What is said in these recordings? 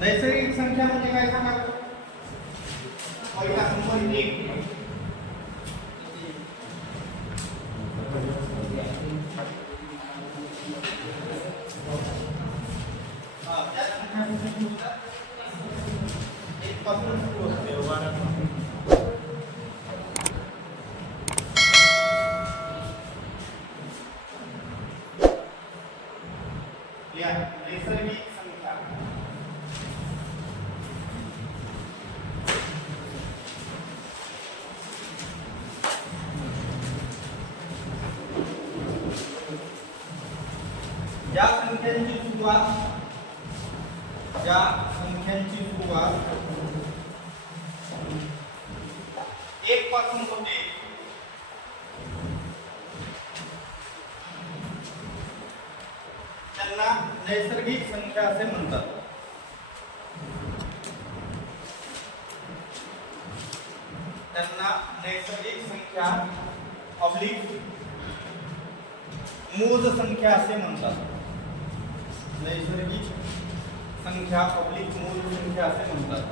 नैसर्गिक संख्या म्हणजे काय सांगा? पहिला नंबर 1. त्या संख्या एक पासून सुरू होते. या नैसर्गिक संख्या ज्या संख्यांची सुरुवात एक पासून होते त्यांना नैसर्गिक संख्या असे म्हणतात. त्यांना नैसर्गिक संख्या ऑब्लिक मूळ संख्या असे म्हणतात. नैसर्गिक संख्या ऑब्लिक मूळ संख्या असे म्हणतात.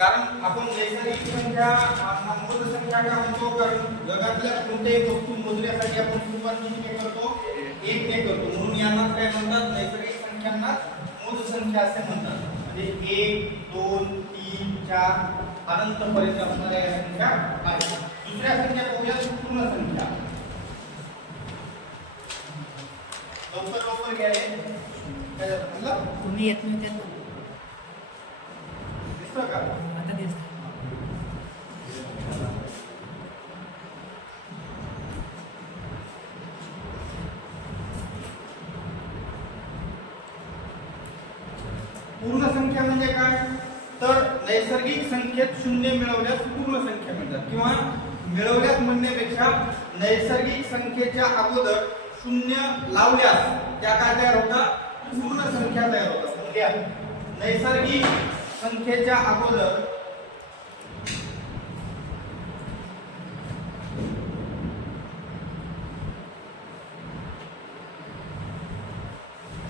कारण आपण नैसर्गिक संख्या मूळ संख्या का म्हणतो? कारण जगातल्या कोणत्याही वस्तू मोजण्यासाठी आपण सुरुवात किती करतो? 1 ने करतो. म्हणून यांना काय म्हणतात? नैसर्गिक संख्यांना मूळ संख्या असे म्हणतात. म्हणजे 1 2 3 4 अनंत पर्यंत असणाऱ्या या संख्या आहेत. दुसऱ्या संख्या पाहूया, पूर्ण संख्या. लवकर घ्या. काय झालं? तुम्ही येत नाही त्यात दिसतं का? आता दिसतं. पूर्ण संख्या म्हणजे काय? तर नैसर्गिक संख्येत शून्य मिळवल्यास पूर्ण संख्या म्हणतात. किंवा मिळवल्यास म्हणण्यापेक्षा नैसर्गिक संख्येच्या अगोदर शून्य लावल्यास त्या काय तयार होतात? पूर्ण संख्या तयार होतात. म्हणजे नैसर्गिक संख्येच्या अगोदर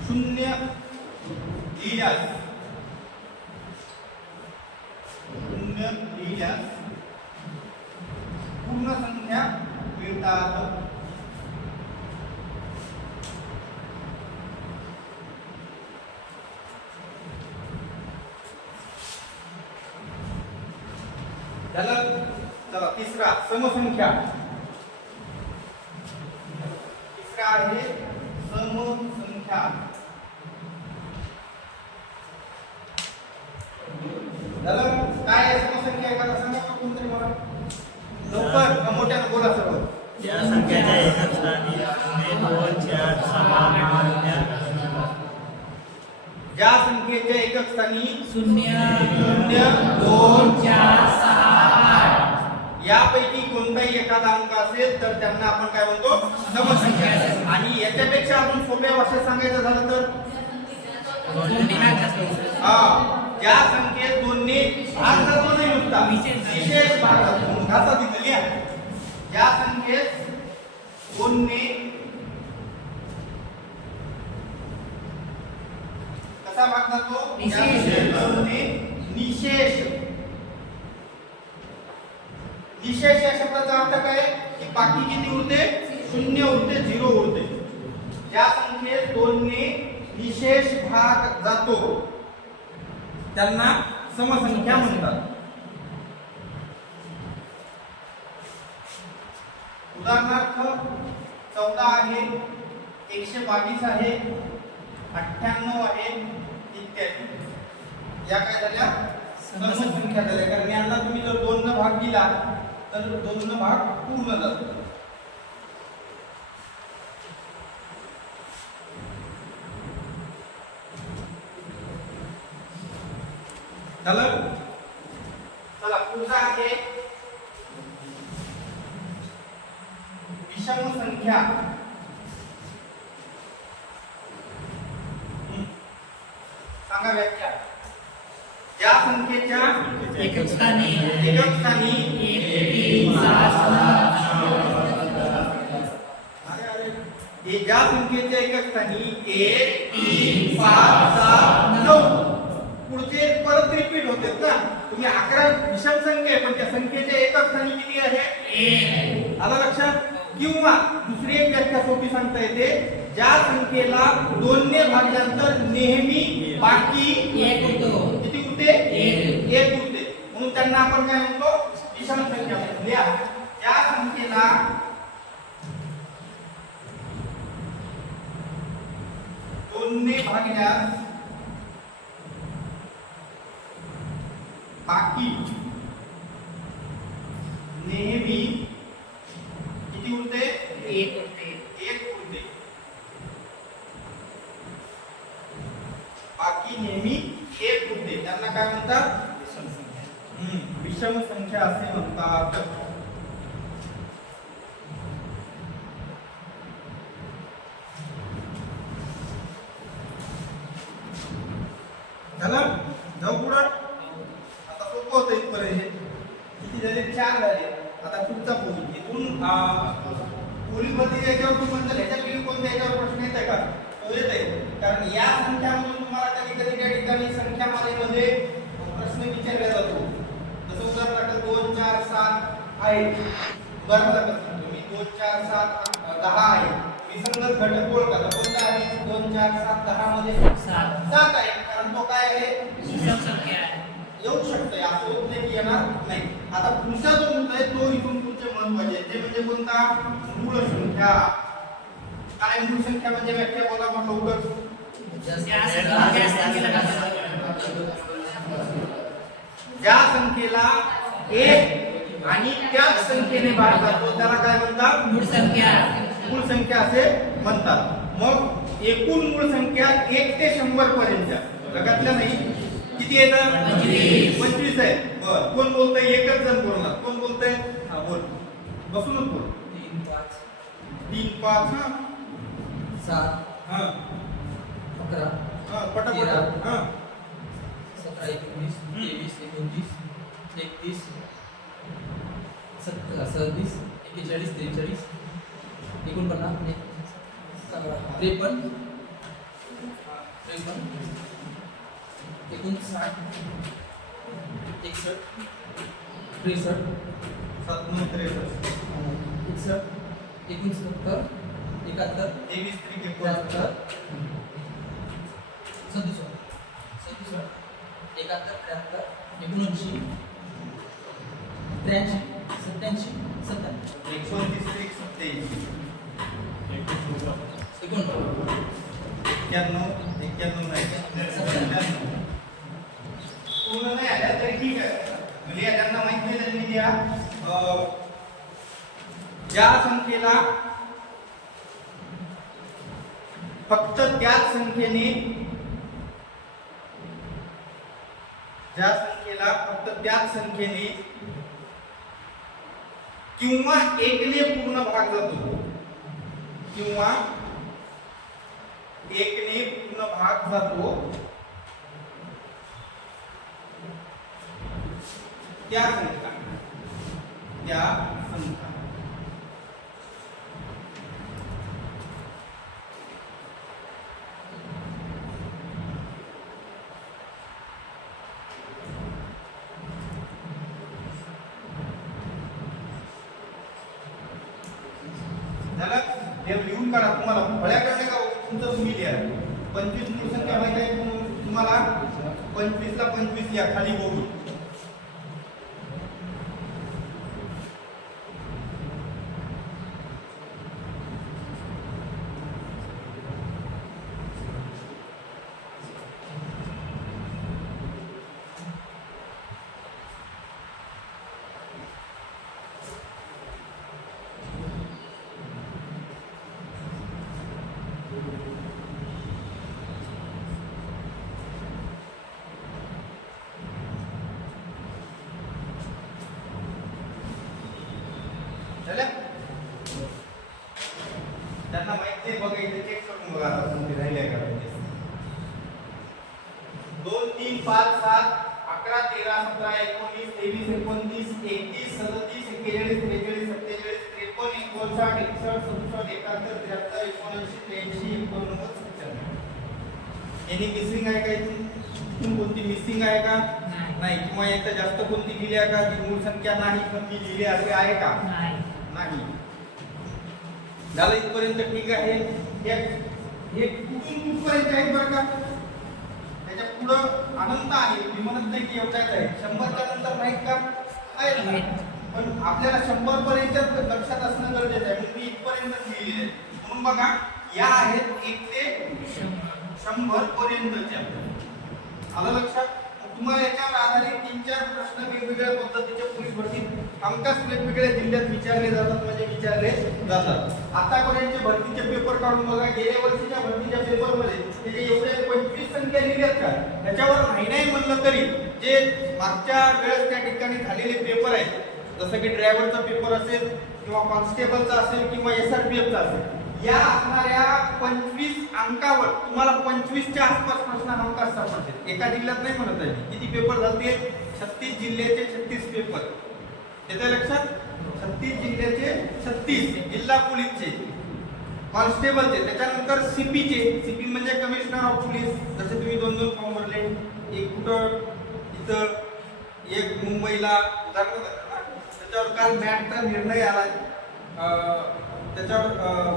शून्य लिहिल्यास पूर्ण संख्या मिळतात. चला तिसरा समसंख्या. तिसरा आहे समसंख्या. काय आहे समसंख्या? एखादा सांगा कोणतरी मला. लवकर मोठ्यानं बोला सर्व. ज्या संख्येच्या एकक स्थानी 0 2 4 6 ज्या संख्येच्या एकक स्थानी 0 2 4 6 यापैकी कोणताही एखादा अंक असेल तर त्यांना आपण काय म्हणतो? समसंख्या. आणि याच्यापेक्षा आपण सोप्या भाषेत सांगायचं झालं तर ज्या संख्येत 2 ने भाग जातो नाही नुसता, विशेष भाग जातो. घासा तिथे लिहा. ज्या संख्येत 2 ने कसा भाग जातो? निशेष. निशेष या शब्दाचा अर्थ काय? की बाकी किती उरते? 0 उरते, 0 उरते. ज्या संख्येत 2 ने निशेष भाग जातो त्यांना समसंख्या म्हणतात. उदाहरणार्थ 14 आहे, 122 आहे, 98 आहे इत्यादी. या काय झाल्या? समसंख्या झाल्या. कारण यांना तुम्ही जर 2 न भाग दिला तर 2 न भाग पूर्ण जातो. चला पुढचा आहे विषम संख्या. सांगा व्याख्या. ज्या संख्येच्या एकक स्थानी 1 3 7 ज्या संख्येच्या एकक स्थानी 1 3 5 6 9 पुढचे परत रिपीट होतात ना. तुम्ही 11 विषम संख्या आहे पण त्या संख्येच्या एकक स्थानी किती आहे? 1. आलं लक्षात? किंवा दुसरी एक व्याख्या सोपी सांगता येते, ज्या संख्येला 2 ने भागल्यानंतर नेहमी बाकी 1 होतो. किती उरते? 1. 1 उरते. म्हणून त्यांना आपण काय म्हणतो? विषम संख्या म्हणतो. लिहा, ज्या संख्येला 2 ने भागल्यास बाकी नेहमी किती उरते? 1 होते. 1 उरते. बाकी नेहमी 1 उरते. त्यांना काय म्हणतात? विषम संख्या असे म्हणतात. झालं? जाऊ पुढं. आता सोपं होतं इथपर्यंत. किती झाले? 4 झाले. आता पुढचा पोळी. इथून पोळीमध्ये याच्यावर तुम्ही म्हणता ह्याच्यापैकी कोणत्या याच्यावर प्रश्न येत आहे का? तो येत आहे. कारण या संख्यामधून तुम्हाला कधी कधी त्या ठिकाणी संख्यामालेमध्ये प्रश्न विचारला जातो. जसं उदाहरणार्थ 2 4 7 आहे. उदाहरणार्थ सांगतो मी 2 4 7 10 आहे. विसंगत घटक ओळखा. कोणता आहे? 2 4 7 10 मध्ये 7 आहे. कारण तो काय आहे? विषम संख्या आहे. येऊ शकते. असं होत नाही की येणार नाही. आता पुढचा जो मुद्दा आहे तो इथून पुढचे महत्वाचे आहे. ते म्हणजे कोणता? मूळ संख्या. काय मूळ संख्या म्हणजे? व्याख्या बोला मग लवकर. ज्या संख्येला 1 आणि त्याच संख्येने भाग जातो त्याला काय म्हणतात? मूळ संख्या. मूळ संख्या असे म्हणतात. मग एकूण मूळ संख्या 1 ते 100 पर्यंत लक्षातल्या नाही किती येतं? 25 आहे. बर, कोण बोलतंय? एकच जण बोलणार. कोण बोलतंय? हा बोल. बसूनच बोल. 3 5 3 5 हा 7 हा 11 हा पटापट हा 17 19 23 29 31 37 41 42 43 49 53 59 61 63 7 9 63 61 69 71 23 3 73 77 77 71 73 89 83 87 87 29 27 91 नाही पूर्ण नाही आल्या तरी ठीक आहे. म्हणजे ज्यांना माहित नाही त्यांनी लिहा. ज्या संख्येला फक्त त्याच संख्येने किंवा 1 ने पूर्ण भाग जातो किंवा 1 ने पूर्ण भाग जातो त्या संख्या झालं. हे लिहून काढा. तुम्हाला फळ्या करणे का तुमचं तुम्ही लिहा. 25 मूळ संख्या माहिती आहे तुम्हाला? 25 ला 25 या खाली बघून. त्यांना माहिती आहे बघा इथे चेक करून बघा आता कोणते राहिले का 2 3 5 7 11 13 17 19 23 29 31 37 41 42 43 47 53 59 61 67 71 73 79 80 89 90 एनी मिसिंग आहे का इथून कोणती मिसिंग आहे का नाही किंवा याच्या जास्त कोणती लिहिली आहे का जी मूळ संख्या नाही पण ती लिहिली असे आहे का नाही झालं इथपर्यंत ठीक आहे हे कुठून कुठपर्यंत आहे बरं का त्याच्या पुढं अनंत आहे मी म्हणत नाही की एवढ्याच आहे 100च्या नंतर नाहीत का आहे पण आपल्याला 100 पर्यंत लक्षात असणं गरजेचं आहे म्हणून मी इथपर्यंत लिहिलेले आहे म्हणून बघा या आहेत 1 ते 100 पर्यंतच्या आलं लक्षात तुम्हाला याच्यावर आधारित 3-4 प्रश्न वेगवेगळ्या पद्धतीच्या पोलीस भरतीत हमखास वेगवेगळ्या जिल्ह्यात विचारले जातात म्हणजे विचारले जातात आतापर्यंतचे भरतीचे पेपर काढून बघा गेल्या वर्षीच्या भरतीच्या पेपरमध्ये ते जे एवढे 25 संख्या लिहिल्यात का त्याच्यावर नाही म्हणलं तरी जे मागच्या वेळेस त्या ठिकाणी झालेले पेपर आहेत जसं की ड्रायव्हरचा पेपर असेल किंवा कॉन्स्टेबलचा असेल किंवा SRPFचा असेल या असणाऱ्या 25 अंकावर तुम्हाला 25च्या आसपास प्रश्न हमखास सापडतील एका जिल्ह्यात नाही म्हणत आहे किती पेपर झाले 36 जिल्ह्याचे 36 पेपर येते लक्षात 36 जिल्ह्याचे 36 जिल्हा पोलीसचे कॉन्स्टेबलचे त्याच्यानंतर सीपी म्हणजे कमिशनर ऑफ पोलीस जसे तुम्ही 2 फॉर्म भरले एक कुठं इथं एक मुंबईला त्याच्यावर काल मॅटचा निर्णय आला त्याच्यावर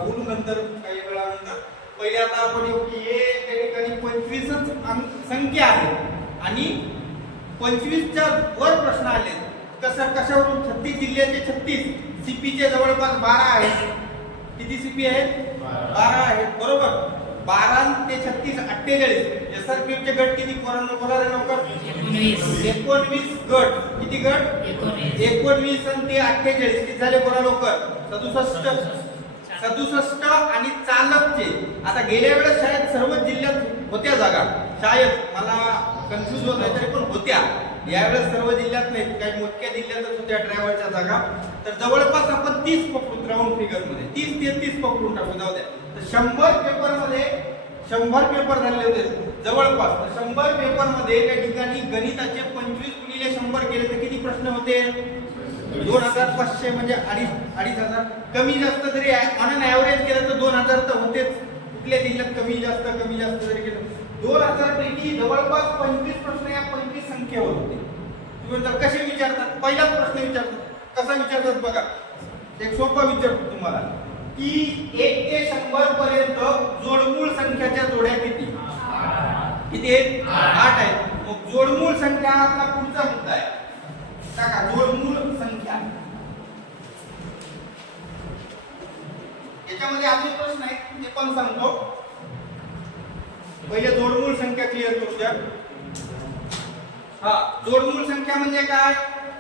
बोलू नंतर काही वेळानंतर पहिले आता आपण येऊ की हे त्या ठिकाणी 25च संख्या आहे आणि 25च्या वर प्रश्न आले कशावरून 36 जिल्ह्याचे 36 सीपीचे जवळपास 12 आहेत किती सीपी आहेत 12 आहेत बरोबर 12 ते 36 48 SRPFचे गट किती बोला रे लवकर 19 गट किती गट 19 आणि ते 48 किती झाले बोला लवकर 67 आणि चालकचे आता गेल्या वेळेस शायद सर्व जिल्ह्यात होत्या जागा शायद मला कन्फ्यूज होत आहे तरी पण होत्या यावेळेस सर्व जिल्ह्यात नाहीत काही मोठ्या जिल्ह्यातच होत्या ड्रायव्हरच्या जागा तर जवळपास आपण 30 पकडून राऊंड फिगर मध्ये 30 पकडून टाकू जाऊ द्या तर 100 पेपर मध्ये 100 पेपर झाले होते जवळपास 100 पेपर मध्ये त्या ठिकाणी गणिताचे 25 गुणिले 100 केले तर किती प्रश्न होते 2500 म्हणजे 2,500 कमी जास्त जरी ऑन एन ॲव्हरेज केलं तर 2000 तर होतेच कुठल्या जिल्ह्यात कमी जास्त जरी केलं 2000 पैकी जवळपास 25 प्रश्न या 25 संख्येवर होते तुम्ही जर कसे विचारतात पहिलाच प्रश्न विचारतात कसा विचारतात बघा एक सोपा विचारतो तुम्हाला की 1 ते 100 पर्यंत जोडमूळ संख्याच्या जोड्या किती आहेत 8 आहेत मग जोडमूळ संख्या हा पुढचा मुद्दा आहे टाका जोडमूळ संख्या याच्यामध्ये अजून प्रश्न आहेत ते पण सांगतो पहिले जोडमूळ संख्या क्लिअर करू द्या जोडमूळ संख्या म्हणजे काय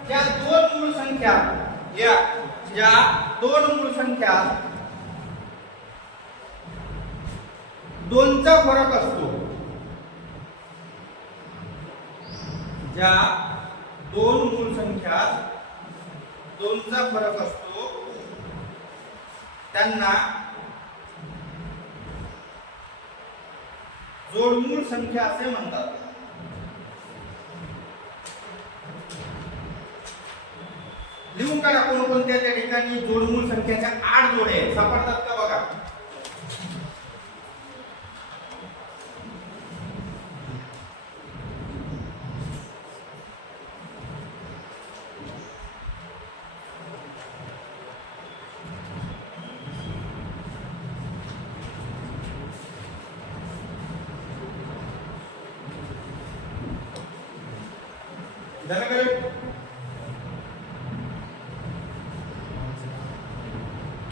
ज्या दोन मूळ संख्या ज्या दोन मूळ संख्या दोनचा फरक असतो ज्या दोन मूळ संख्या दोनचा फरक असतो त्यांना जोडमूळ संख्या असे म्हणतात लिहून काढा कोणकोणत्या त्या ठिकाणी जोडमूळ संख्याच्या 8 जोड्या आहेत सापडतात का बघा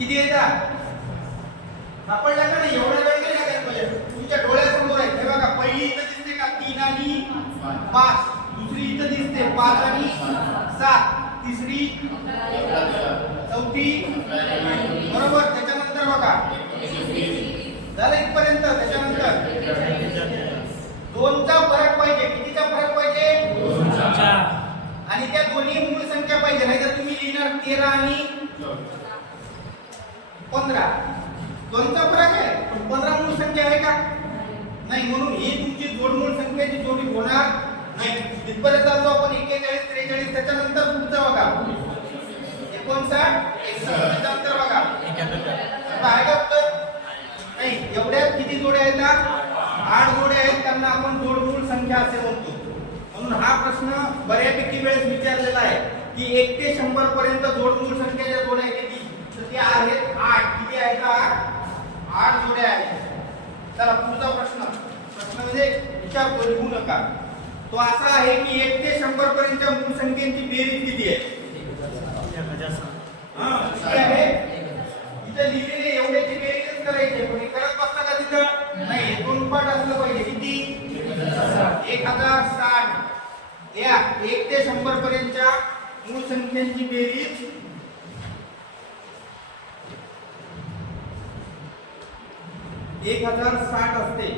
किती येतात सापडला का नाही एवढा वेळ नाही लागायला पाहिजे तुमच्या डोळ्यासमोर आहे हे बघा पहिली इथं दिसते का 3 आणि 5 दुसरी इथं दिसते 5 आणि 7 तिसरी चौथी बरोबर त्याच्यानंतर बघा झालं इथपर्यंत त्याच्यानंतर 2चा फरक पाहिजे कितीचा फरक पाहिजे 2चा आणि त्या दोन्ही मूळ संख्या पाहिजे नाहीतर तुम्ही लिहिणार 13 आणि 15 दोनचा फरक आहे पण 15 मूळ संख्या आहे का नाही म्हणून ही तुमची जोडमूळ संख्याची जोडी होणार नाही इथपर्यंत आलो आपण 41 43 त्याच्यानंतर पुढचा बघा 59 61 नंतर बघा आहे का उत्तर नाही एवढ्या किती जोड्या आहेत 8 जोड्या आहेत त्यांना आपण जोडमूळ संख्या असे म्हणतो. म्हणून हा प्रश्न बऱ्यापैकी वेळेस विचारलेला आहे की 1 ते 100 पर्यंत जोडमूळ संख्येच्या जोड्या किती, तर त्या आहेत 8. किती आहेत? 8 जोड्या आहेत. चला पुढचा प्रश्न म्हणजे विचार लिहू नका. तो असा आहे की 1 ते 100 पर्यंतच्या मूळ संख्येची बेरीज किती आहे? किती आहे? इथं लिहिलेले एवढ्याची बेरीजच करायची, पण हे करत बसता का तिथं? नाही, हे दोन पाठ असलं पाहिजे. किती? 1060. या 1 ते 100 पर्यंतच्या मूळ संख्यांची बेरीज 1060 असते.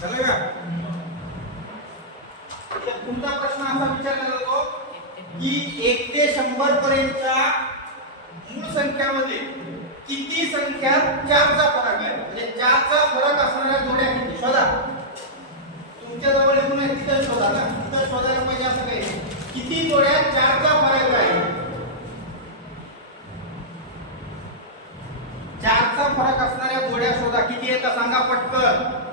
झालं का? तुमचा प्रश्न असा विचारला जातो की 1 ते 100 पर्यंतच्या मूळ संख्यामध्ये किती संख्या 4चा फरक आहे, म्हणजे 4चा फरक असणाऱ्या जोड्या किती शोधा. तुमच्या जवळ येऊन आहे तिथं शोधा ना, तिथं शोधायला पाहिजे. असं काही किती जोड्या 4चा फरक आहे? 4चा फरक असणाऱ्या जोड्या शोधा. किती येतात सांगा पटकन.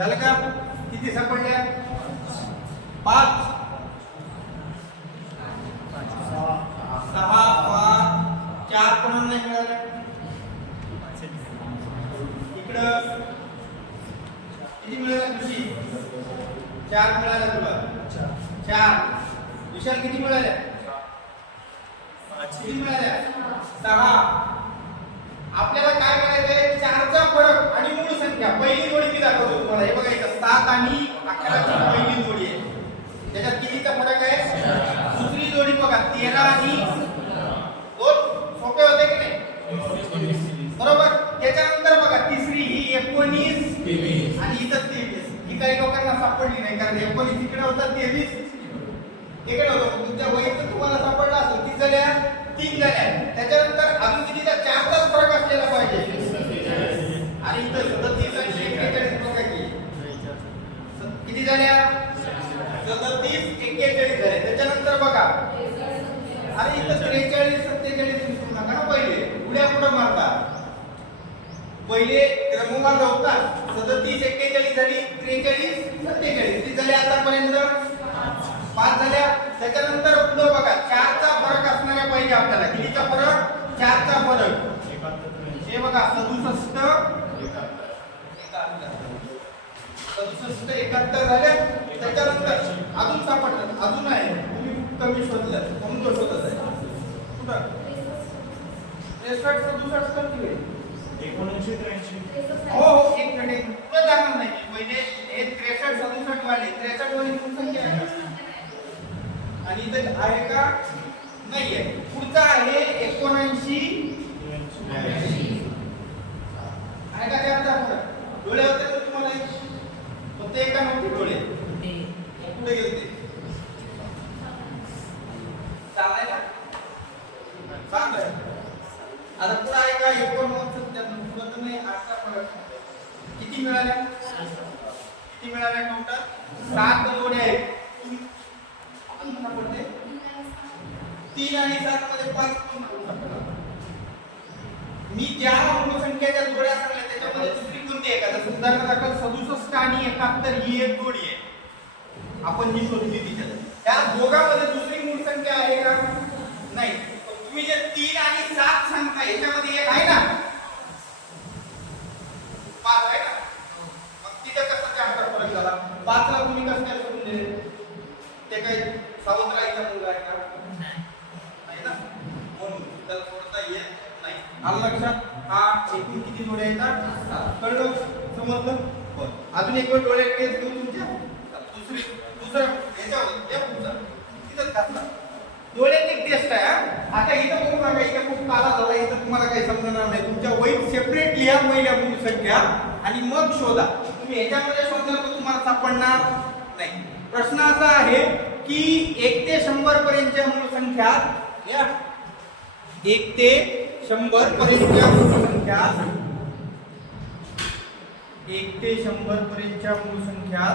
झालं का? किती सापडल्या? 5 6 5 4 कोणाला नाही मिळाले? इकडं किती मिळाले? तुझी 4 मिळाले तुला. 4. विशाल किती मिळाले? किती मिळाल्या? 6. आपल्याला काय करायचंय? 4चा फरक आणि मूळ संख्या. पहिली जोडी मी दाखवतो तुम्हाला. हे बघा इथं 7 आणि 11 ची पहिली जोडी आहे. त्याच्यात कितीचा फरक आहे? दुसरी जोडी बघा 13 आणि 2. सोपे होते की नाही? बरोबर. त्याच्यानंतर बघा तिसरी ही 19 23 आणि इथं 23. ही काही लोकांना सापडली नाही, कारण 19 इकडे होता, 23 इकडे होतं. तुमच्या वहीत तुम्हाला सापडला असेल. किती झाल्या? 3 झाल्या. त्याच्यानंतर अजून कितीचा? 4चाच फरक असलेला पाहिजे. आणि इथं 37 आणि 41 बघा किती झाल्या? 37 41 झाले. त्याच्यानंतर बघा अरे इथं 43 47 विसरू नका ना. पहिले पुढे पुढे मारता. पहिले क्रमवार लावतात. 37 41 झाली, 43 47 किती झाले आतापर्यंत? 5 झाल्या. त्याच्यानंतर पुढे बघा 4चा फरक असणाऱ्या पाहिजे आपल्याला. कितीचा फरक? 4चा फरक. हे बघा 67 71 झाले. त्याच्यानंतर अजून सापडतात. अजून आहे, तुम्ही कमी शोधलं म्हणून तो शोधत आहे. कुठं 63 67 कमी आहे. 1983. हो हो, एक मिनिट पुढे जाणार नाही. पहिले हे 63 67 वाले 63 वाली मूळ संख्या आहे आणि इथे आहे का? नाही आहे. पुढचा आहे 79 आहे का? त्याचा फरक डोळे होते तर तुम्हाला होते का नव्हते डोळे? कुठे गेले ते? चालायला चाललंय. आता पुढे आहे का? 49 पुढे तुम्ही 8चा फरक किती मिळाल्या? किती मिळाल्या? टोटल 7 जोड्या आहेत. सापडते 3 आणि 7 मध्ये 5. मी ज्या मूळ संख्येच्या जोड्या सांगल्या त्याच्यामध्ये दुसरी कोणती आहे का? जसं उदाहरणार्थ 67 आणि 71 ही एक जोडी आहे आपण जी शोधली तिच्यात. त्या दोघांमध्ये दुसरी मूळ संख्या आहे का? नाही. तुम्ही जे 3 आणि 7 सांगताय याच्यामध्ये एक आहे ना? 5 आहे ना? मग तिथे कसा 4चा फरक झाला? 5 ला तुम्ही कसं काय सोडून दिले? ते काही सावंतराईचा मुलगा आहे का? नाही ना, म्हणून त्याला सोडता येत नाही. आलं लक्षात? हा एकूण किती जोड्या येतात? 7. कळलं? समजलं? बरं. अजून एक वेळ डोळ्याकडे घेऊ तुमच्या. दुसरं याच्यावर या पुढचा तिथंच घातला. डोळ्याची टेस्ट आहे हा. आता इथं बघू नका, इथं खूप काला झाला, इथं तुम्हाला काही समजणार नाही. तुमच्या वहीत सेपरेट लिहा महिला मुली संख्या आणि मग शोधा. तुम्ही ह्याच्यामध्ये शोधलं तर तुम्हाला सापडणार नाही. प्रश्न असा आहे की 1 ते 100 पर्यंतच्या मूळ संख्या या 1 ते 100 पर्यंतच्या मूळ संख्या 1 ते 100 पर्यंतच्या मूळ संख्या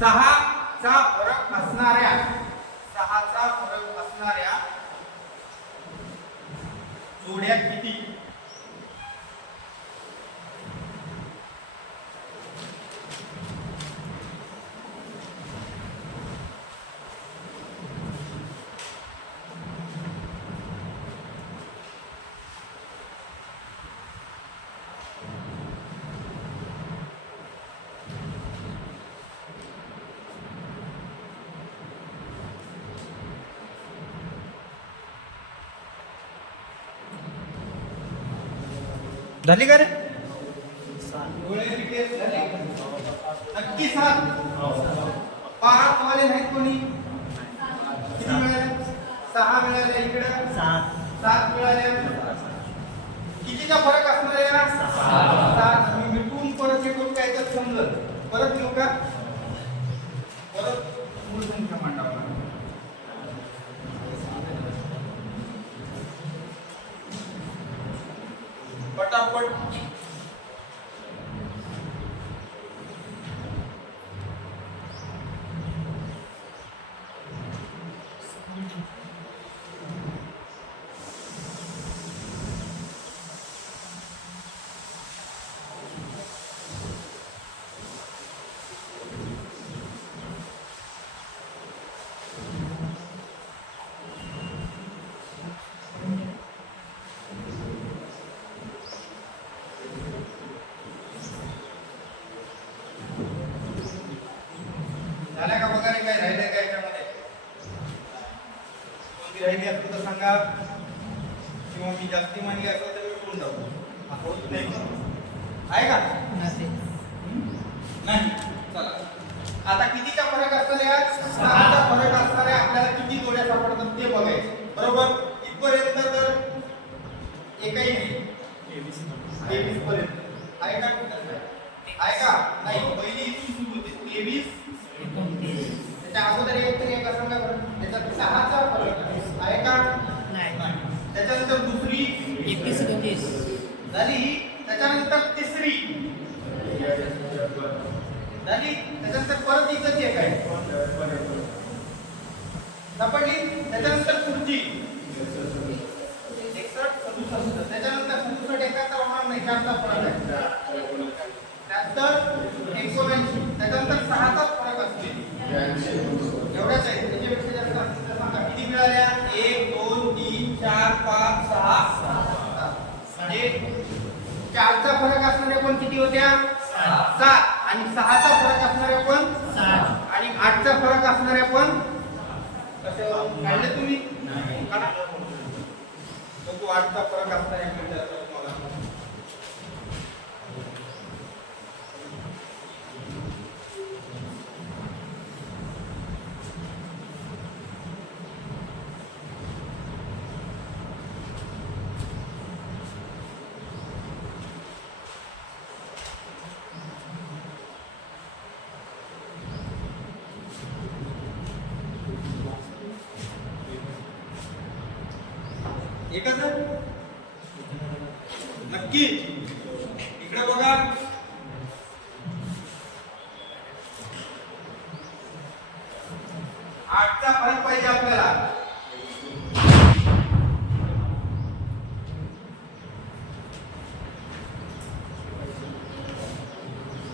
6 चा फरक असणाऱ्या 6 चा फरक असणाऱ्या जोड्या किती? झाली का रे? डोळ्याची टेस्ट झाली? नक्की 7. 5 वाले नाहीत कोणी? किती मिळाले? 6 मिळाले. इकडे 7 मिळाले. कितीचा फरक असणार आहे? 7. मी मिटून परत हे करू काय तर समजलं. परत घेऊ का? परत मूळ संख्या मांडावं लागेल. पटापट झाल्या का बघा रे? काय राहिलंय का याच्यामध्ये? कोणती राहिली असेल तर सांगा, किंवा मी जास्ती मानली असेल तर मी उठून जाऊ. असं होत नाही का? आहे का? नाही. चला आता कितीचा फरक असणाऱ्या 6चा फरक असणाऱ्या आपल्याला किती जोड्या सापडतात ते बघायचं. बरोबर? इथपर्यंत तर एकही नाही. 23 पर्यंत आहे का? आहे का? नाही, पहिली इथून सुरू होते 23. त्याच्या अगोदर एक तरी एका सांगा बरं. त्याच्यात 6चा फरक आहे का? नाही. त्याच्यानंतर दुसरी 21-22 झाली. त्याच्यानंतर तिसरी झाली. त्याच्यानंतर परत इथंच एक आहे सापडली. त्याच्यानंतर पुढची 61, 67. त्याच्यानंतर 67 71 होणार नाही, 4चा फरक आहे. 73, 79. त्याच्यानंतर 6चा फरक असते. एवढ्याच आहे. त्याच्यापेक्षा जास्त असतील तर सांगा. किती मिळाल्या? 1 2 3 4 5 6 7. म्हणजे 4चा फरक असणाऱ्या पण किती होत्या? 7. आणि 6चा फरक असणाऱ्या पण 7. आणि 8चा फरक असणाऱ्या पण कशावर काढले तुम्ही? काढा. बघू 8चा फरक असणाऱ्या मिळतात तुम्हाला. एकच नक्की. इकडे बघा. 8चा फरक पाहिजे आपल्याला.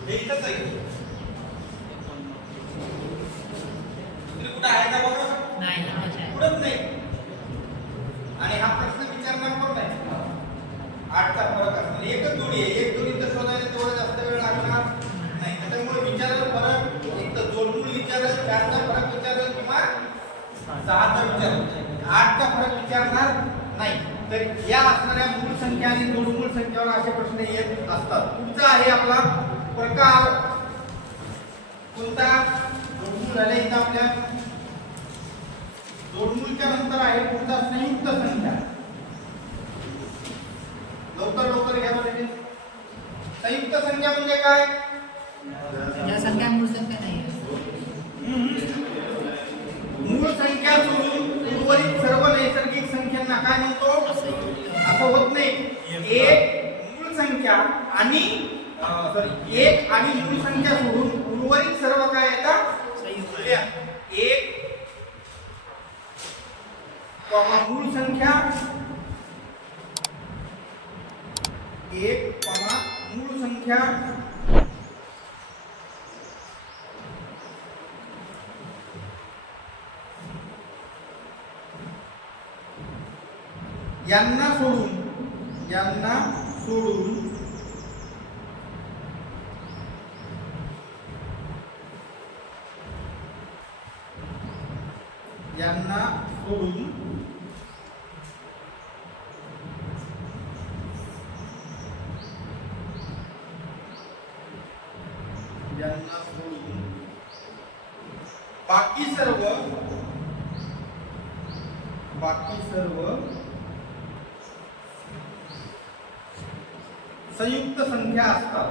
हे इथंच आहे. दुसरी कुठं आहे का बघा? नाही. कुठंच नाही. आणि हा प्रश्न विचारणार पण नाही. 8चा फरक असणार. एकच जोडी आहे. एक जोडी तर शोधायला तेवढा जास्त वेळ लागणार नाही. त्याच्यामुळे विचारायला फरक एक तर जोडमूळ विचारायला, 4चा फरक विचारायला किंवा 6चा परत विचारणार नाही. तर या असणाऱ्या मूळ संख्या आणि जोडमूळ संख्येवर असे प्रश्न येत असतात. पुढचा आहे आपला प्रकार कोणता? जोडमूळ झाले इथं आपल्या जोडमूळच्या नंतर आहे पुढचा संयुक्त संख्या. लवकर घ्या बरं. संयुक्त संख्या म्हणजे काय? या संख्या मूळ संख्या नाही आहे. मूळ संख्या सोडून उर्वरित सर्व नैसर्गिक संख्यांना काय म्हणतो? असं होत नाही. एक मूळ संख्या आणि एक आणि मूळ संख्या सोडून उर्वरित सर्व काय येतात? एक मूळ संख्या एक मूळ संख्या यांना सोडून बाकी सर्व संयुक्त संख्या असतात.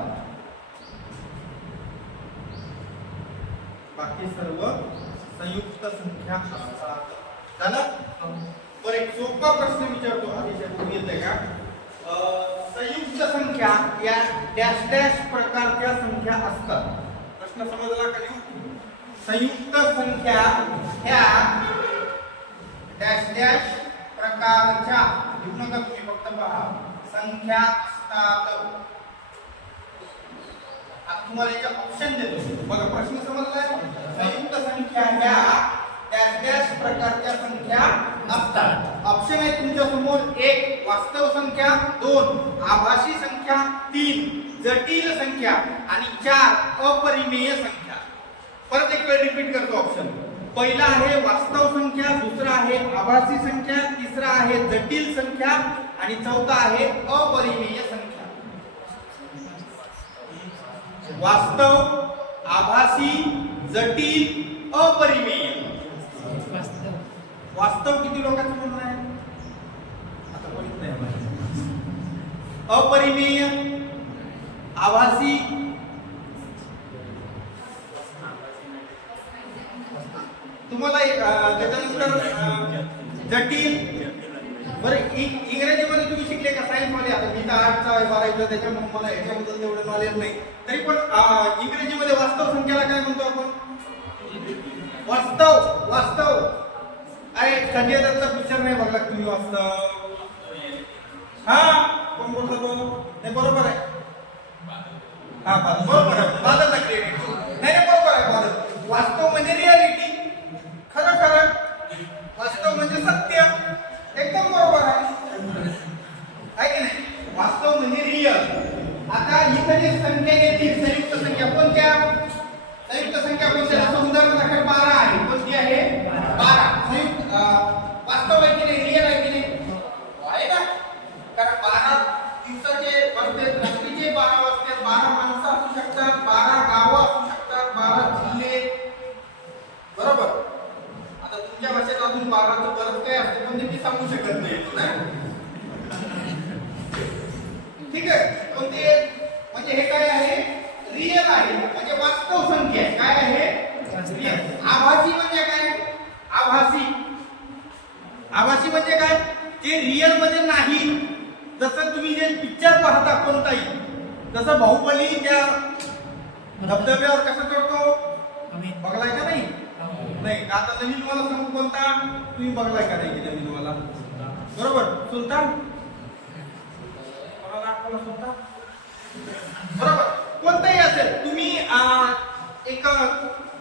बाकी सर्व संयुक्त संख्या असतात. झालं? बरं, एक सोपा प्रश्न विचारतो. आधी येते का? संयुक्त संख्या या डॅश डॅश प्रकारच्या संख्या असतात. प्रश्न समजला का? संयुक्त संख्या ह्या डॅश डॅश प्रकारच्या लिहू नका तुम्ही, फक्त पहा संख्या असतात. आता तुम्हाला याचे ऑप्शन देतो बघा. प्रश्न समजलाय? संयुक्त संख्या ह्या डॅश डॅश प्रकारच्या संख्या असतात. ऑप्शन आहे तुमच्या समोर. 1 वास्तव संख्या, 2 आभासी संख्या, 3 जटिल संख्या आणि 4 अपरिमेय संख्या. परत एक वेळ रिपीट करतो ऑप्शन. पहिला आहे वास्तव संख्या, दुसरा आहे आभासी संख्या, तिसरा आहे जटिल संख्या आणि चौथा आहे अपरिमेय संख्या. वास्तव, आभासी, जटिल, अपरिमेय. वास्तव किती लोकांचं म्हणणं आहे? आता कोणीच नाही. अपरिमेय, आभासी, तुम्हाला त्याच्यानंतर जटिल. बरं, इंग्रजीमध्ये तुम्ही शिकले का? सायन्स मध्ये. आता मी तर 8चा 12चा, त्याच्यामुळे मला याच्याबद्दल तेवढं नॉलेज नाही. तरी पण इंग्रजीमध्ये वास्तव संख्याला काय म्हणतो आपण? वास्तव. अरे संजय दत्तचा पिक्चर नाही बघला तुम्ही? वास्तव. हा, कोण बोलतो तो? नाही, बरोबर आहे. हा, बरोबर आहे. बादलला क्रेडिट. नाही, बरोबर आहे. बादल. वास्तव म्हणजे रियालिटी, खरं. वास्तव म्हणजे सत्य. एकदम बरोबर आहे की नाही? वास्तव म्हणजे रियल. आता इथे जे संख्या येतील संयुक्त संख्या कोणत्या? संयुक्त संख्या कोणत्या? असं उदाहरण दाखल 12 आहे. कोणती आहे? 12. संयुक्त वास्तव आहे की नाही? रियल आहे की नाही? आहे ना? कारण 12 दिवसाचे वाजते, रात्रीचे 12 वाजते, 12 माणसं असू शकतात, 12 गावं असू शकतात, 12 जिल्हे. बरोबर. आता तुमच्या भाषेत अजून 12चं बरंच काय असतं, पण ते मी सांगू शकत नाही ना. ठीक आहे. कोणते? म्हणजे हे काय आहे? रियल आहे, म्हणजे वास्तव संख्या आहे. काय आहे? रियल. आभासी म्हणजे काय? आभासी म्हणजे काय? जे रियल मध्ये नाही. जसं तुम्ही जे पिक्चर पाहता कोणताही, जसं बाहुबली त्या धबधब्यावर कसं चढतो, बघलाय का? नाही. आता नवीन मला सांगू कोणता? तुम्ही बघलाय का? नाही नवीन मला. बरोबर. सुलतान. सुलतान. बरोबर. कोणताही असेल, तुम्ही एक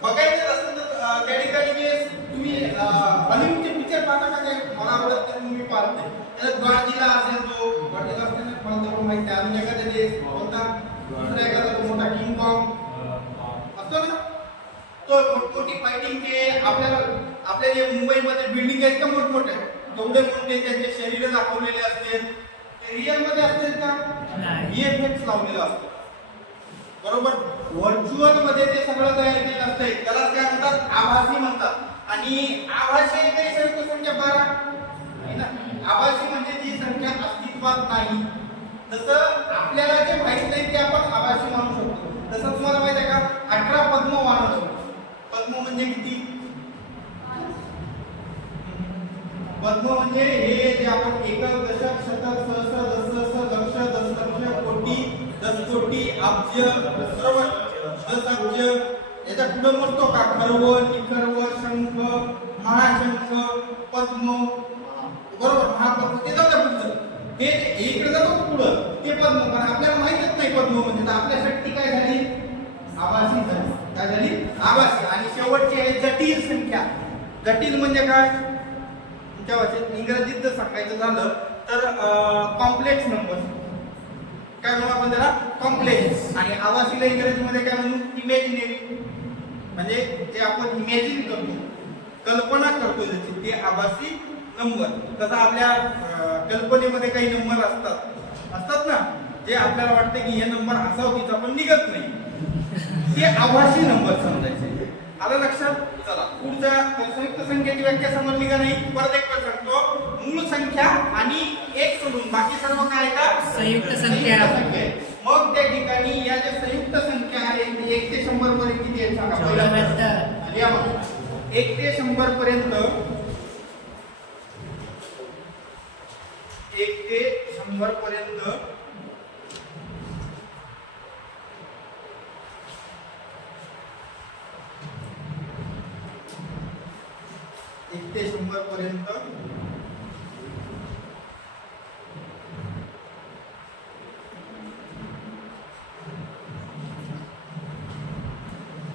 बघायचं असेल तर त्या ठिकाणी जे तुम्ही हॉलिवूडचे पिक्चर पाहता का? ते मला आवडत नाही, मी पाहते. त्यात गॉडजिला असेल, तो गॉडजिला असते ना, मला तेवढं माहिती आहे. अजून एखादा ते कोणता दुसरा एखादा मोठा किंग कॉंग असतो ना, तो मोठी फायटिंग. ते आपल्या जे मुंबईमध्ये बिल्डिंग आहेत का मोठमोठ्या, तेवढे मोठे त्यांचे शरीर दाखवलेले असते ते रिअल मध्ये असते का नाही. VFX लावलेलं असतं बरोबर. व्हर्च्युअल मध्ये ते सगळं तयार केलेलं असतंय त्याला काय म्हणतात आभासी म्हणतात. आणि आभासी काही संयुक्त संख्या 12 आहे ना. आभासी म्हणजे जी संख्या अस्तित्वात नाही. तसं आपल्याला जे माहित नाही ते आपण आभासी मानू शकतो. तसं तुम्हाला माहित आहे का 18 पद्म वाढवतो. पद्म म्हणजे किती? पद्म म्हणजे हे जे आपण एकक दशक शतक सहस्र दशलक्ष लक्ष दशलक्ष कोटी दशकोटी अब्ज बरोबर दशअब्ज याच्या पुढे मोजतो का खर्व निखर्व शंख महाशंख पद्म बरोबर महापद्म ते जाऊ द्या पुढचं. हे इकडे जातो पुढं ते पद्म पण आपल्याला माहितच नाही पद्म म्हणजे आपल्यासाठी काय झाली आभासी झाली. काय झाली आभासी. आणि शेवटची आहे जटिल संख्या. जटिल म्हणजे काय तुमच्या भाषेत इंग्रजीत जर सांगायचं झालं तर कॉम्प्लेक्स नंबर काय म्हणू आपण त्याला कॉम्प्लेक्स. आणि आभासीला इंग्रजीमध्ये काय म्हणू इमॅजिनरी म्हणजे जे आपण इमॅजिन करतो कल्पना करतो त्याची ते आभासी नंबर. तसं आपल्या कल्पनेमध्ये काही नंबर असतात ना जे आपल्याला वाटतं की हे नंबर असावं तिचा पण निघत नाही ते आभासी नंबर समजायचे. आलं लक्षात. चला पुढचा संयुक्त संख्येची व्याख्या समजली का नाही. परत एक वेळ सांगतो मूळ संख्या आणि एक सोडून बाकी सर्व काय का संयुक्त संख्या. मग त्या ठिकाणी या ज्या संयुक्त संख्या आहेत 1 ते 100 पर्यंत किती आहेत सांगा. 1 ते 100 पर्यंत 1 ते 100 पर्यंत 1 ते 100 पर्यंत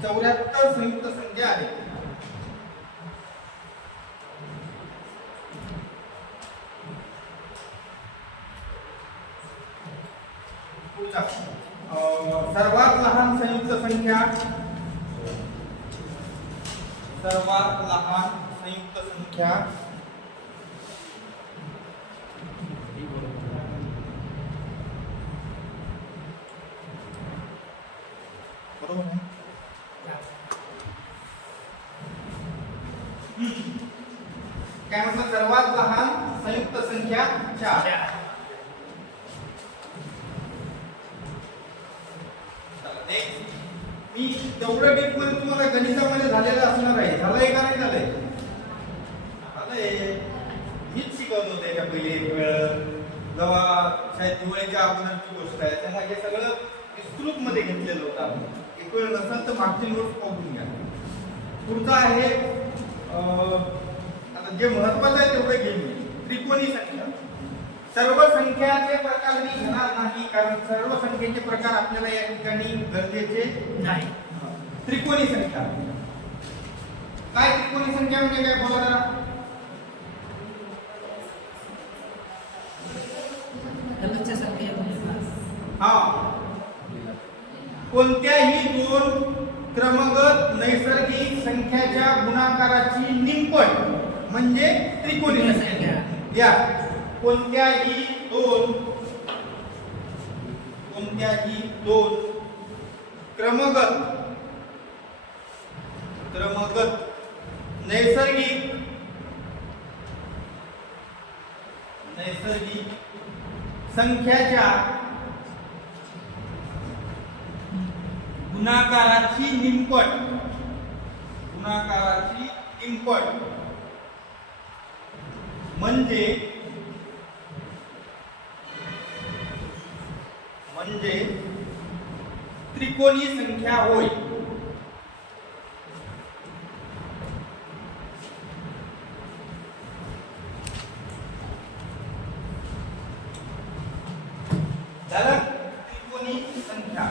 74 संयुक्त संख्या आहेत. सर्वात लहान संयुक्त संख्या सर्वात लहान संयुक्त संख्या बरोबर आहे. काय म्हणतात सर्वात लहान संयुक्त संख्या 4. मी तेवढं डीप मध्ये तुम्हाला गणितामध्ये झालेलं असणार आहे. झालंय का नाही झालंय? झालंय. मीच शिकवतो त्याच्या पहिले एक वेळ जेव्हा शाळेत दिवाळीच्या अगोदरची गोष्ट आहे तेव्हा हे सगळं विस्तृत मध्ये घेतलेलं होतं आपण. एक वेळ नसेल तर मागची नोट्स पाहून घ्या. पुढचा आहे आता जे महत्वाचं आहे तेवढं घेईन मी. त्रिकोणी संख्या. सर्व संख्याचे प्रकार मी घेणार नाही कारण सर्व संख्येचे प्रकार आपल्याला या ठिकाणी गरजेचे नाही. त्रिकोणी संख्या काय? त्रिकोणी संख्या म्हणजे काय बोला जरा. हा कोणत्याही दोन क्रमगत नैसर्गिक संख्याच्या गुणाकाराची निमपट म्हणजे त्रिकोणी संख्या. या कोणत्याही दोन क्रमगत नैसर्गिक संख्याच्या गुणाकाराची निमपट म्हणजे त्रिकोणी संख्या होय. झालं त्रिकोणी संख्या.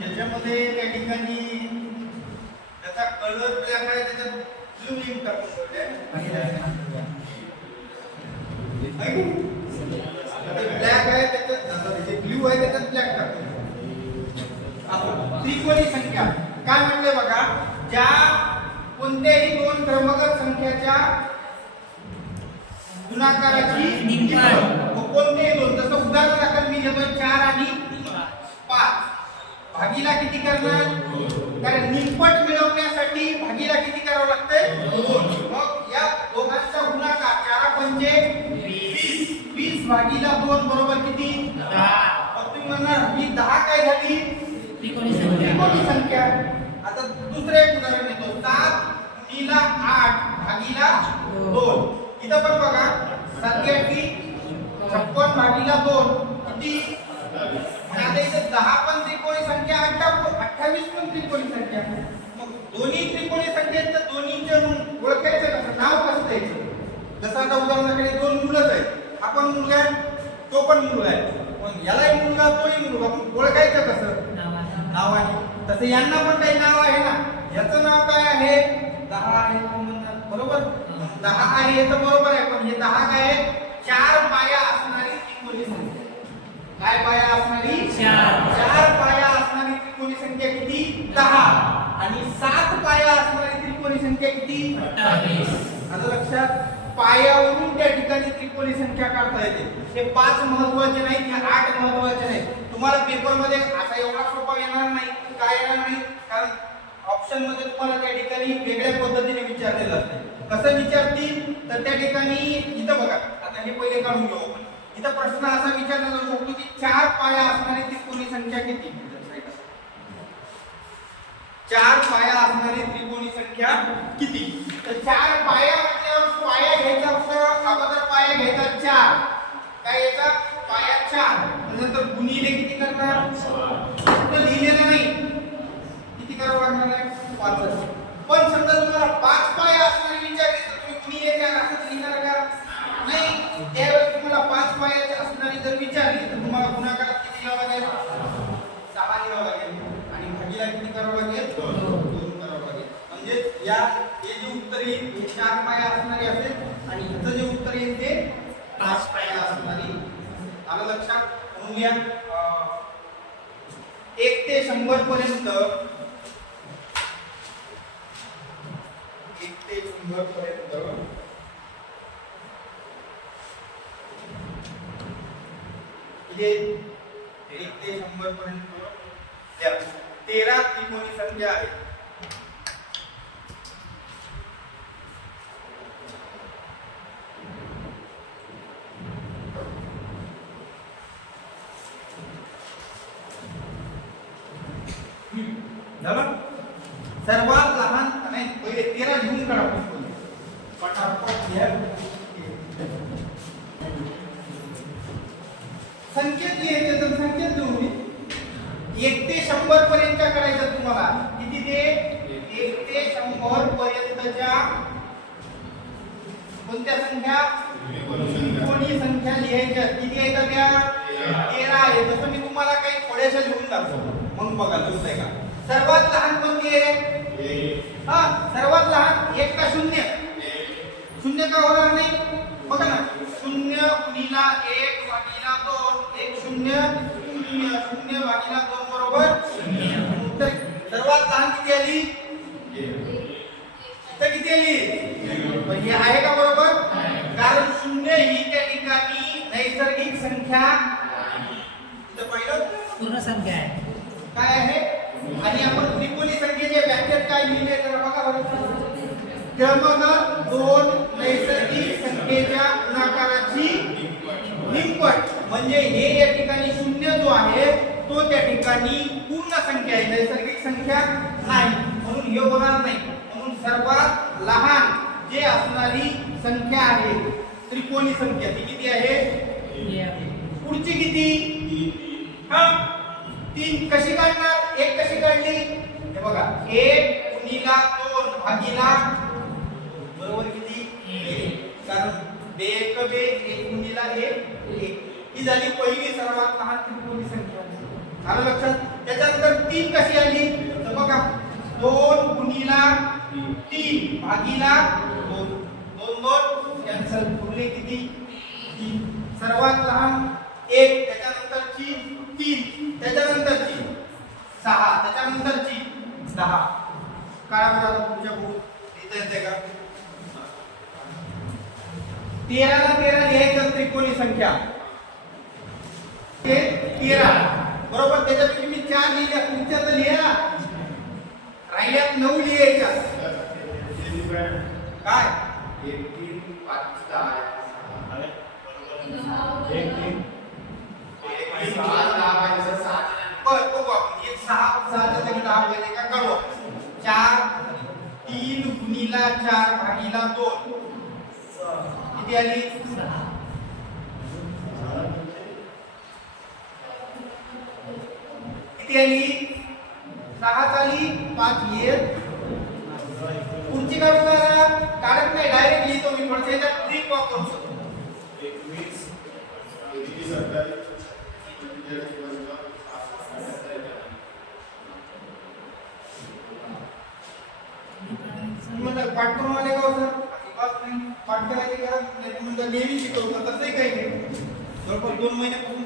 त्याच्यामध्ये त्या ठिकाणी त्याचा कलर ब्लॅक आहे त्याच्यात ब्लू इंक टाकून संख्याच्या गुणाकाराची निम्मट. मग कोणते दोन? तसं उदाहरणादाखल मी घेतोय 4 आणि 5. भागीला किती करणार? कारण निम्मट मिळवण्यासाठी भागीला किती करावं लागतंय? 2. मग या दोघांचा गुणाकार 4 पंचे 20 भागीला 2 बरोबर किती? 10. मग तुम्ही म्हणणार ही 10 काय झाली? त्रिकोणी संख्या. आता दुसरे एक उदाहरण घेतो. 7 गुणिला 8 भागीला 2. इथं पण बघा 7 8 56 भागीला 2 किती? आता इथे 10 पण त्रिकोणी संख्या, 28 पण त्रिकोणी संख्या. मग दोन्ही त्रिकोणी संख्या आहेत तर दोन्हीचे ओळखायचं कसं? नाव कसं द्यायचं? जसं आता उदाहरणाकडे 2 मुलंच आहेत. आपण मुलगा आहे, तो पण मुलगा आहे. पण यालाही मुलगा, तोही मुलगा. पण ओळखायचं कसं? नावाने. तसं यांना पण काही नाव आहे ना. याचं नाव काय आहे? 10 आहे बरोबर. 10 आहे हे तर बरोबर आहे. पण हे 10 काय आहे? 4 पाया असणारी त्रिकोणी संख्या. काय पाया असणारी? 4 पाया असणारी त्रिकोणी संख्या किती? 10. आणि 7 पाया असणारी त्रिकोणी संख्या किती? 28. आता लक्षात, पायावरून त्या ठिकाणी त्रिकोणी संख्या काढता येते. हे 5 महत्त्वाचे नाहीत, हे 8 महत्त्वाचे नाहीत. तुम्हाला पेपर मध्ये असा एवढा सोपा येणार नाही. काय येणार नाही? कारण ऑप्शन मध्ये तुम्हाला त्या ठिकाणी वेगळ्या पद्धतीने विचारलेलं असते. कसं विचारतील तर त्या ठिकाणी इथं बघा. आता हे पहिले काढून घेऊ आपण. इथं प्रश्न असा विचारला जाऊ शकतो की 4 पाया असणारी त्रिकोणी संख्या किती? 4 पाया असणारी त्रिकोणी संख्या किती? तर 4 पाया म्हटल्यावर पाया घ्यायचा असं अगोदर पाया घ्यायचा 4. काय याचा? पाया 4. नंतर गुणिले किती करणार? तर लिहिलेलं नाही. किती करावं लागणार आहे? 5. पण समजा तुम्हाला 5 पाया असणारी विचारली तर तुम्ही गुणिले 4 असं लिहिणार का? नाही. त्यावेळेस तुम्हाला 5 पायाची असणारी जर विचारली तर तुम्हाला गुणाकारात किती लिहावं लागेल? 6 लिहावं लागेल. आणि भागीला किती करावं लागेल? 2 करावं लागेल. म्हणजे या हे जे उत्तर येईल हे 4 पाया असणारी असेल आणि ह्याचं जे उत्तर येईल ते 5 पाया असणारी. आलं लक्षात? म्हणून या 1 ते 100 पर्यंत 1 ते 100 पर्यंत म्हणजे 1 ते 100 पर्यंत 13 त्रिकोणी संख्या आहेत. झालं? सर्वात लहान नाही पहिले 13 लिहून काढा पटापट घ्या. संकेत लिहायचे तर संकेत लिहू. 1 ते 100 पर्यंत करायचं तुम्हाला. किती ते? 1 ते 100 पर्यंतच्या कोणत्या संख्या? त्रिकोणी संख्या लिहायच्या. किती आहेत त्या? 13 आहे. तसं मी तुम्हाला काही थोड्याशा लिहून दाखवतो. मग बघा दिसतंय का? सर्वात लहान कोणती आहे? हा, सर्वात लहान 1 का 0? 0 का होणार नाही? बघा ना, 0 गुणिला 1 भागिला 2 1 0 0 0 भागिला 2 बरोबर 0. तर सर्वात लहान किती आली? इथं किती आली? पण हे आहे का बरोबर? कारण 0 ही त्या ठिकाणी नैसर्गिक संख्या इथं पहिलं पूर्ण संख्या आहे. काय आहे? आणि आपण त्रिकोणी संख्येच्या व्याख्यात काय लिहिले तर बघा बरं. क्रमांक 2 नैसर्गिक संख्येच्या गुणाकाराची निम्मट. म्हणजे हे या ठिकाणी 0 जो आहे तो त्या ठिकाणी पूर्ण संख्या आहे, नैसर्गिक संख्या नाही. म्हणून हे होणार नाही. म्हणून सर्वात लहान जे असणारी संख्या आहे त्रिकोणी संख्या ती किती आहे? पुढची किती? हा 3. कशी काढणार? 1 कशी काढली? हे बघा 1 गुणिला 2 भागिला बरोबर किती? 1. कारण 2 1 2 1 गुणिला 1 1. ही झाली पहिली सर्वात लहान त्रिकोणी संख्या. आलं लक्षात? त्याच्यानंतर 3 कशी आली? तर बघा 2 गुणिला 3 भागिला 2 2 2 कॅन्सल. पुढे किती? 3. सर्वात लहान 1. त्याच्यानंतरची 3. त्याच्यानंतरची 6. त्याच्यानंतरची 10. काय बरं पुढच्या बोर्ड इथे येते का? 13 ला 13 लिहायचं त्रिकोणी संख्या ते 13 बरोबर. त्याच्यापैकी मी 4 लिहिल्या, तुमच्या तर लिहा राहिल्यात 9 लिहायच्या. काय 1 3 5 6 बर बघू आपण. एक 6 च्या जागी 10 पाहिजे का काढू. 4 3 गुणिला 4 भागिला 2 किती आली. किती आली 6 आली. 5 येत पुढची काढू का. काढत नाही डायरेक्ट लिहितो मी. थोडं याच्यात ट्रिक वापरू शकतो. 21 तुम्हाला पाठ करून आले का सर. अजिबात नाही. पाठ करायची गरज नाही. तुम्हाला नेहमी शिकवतो तसंही काही नाही. जवळपास 2 महिन्यापासून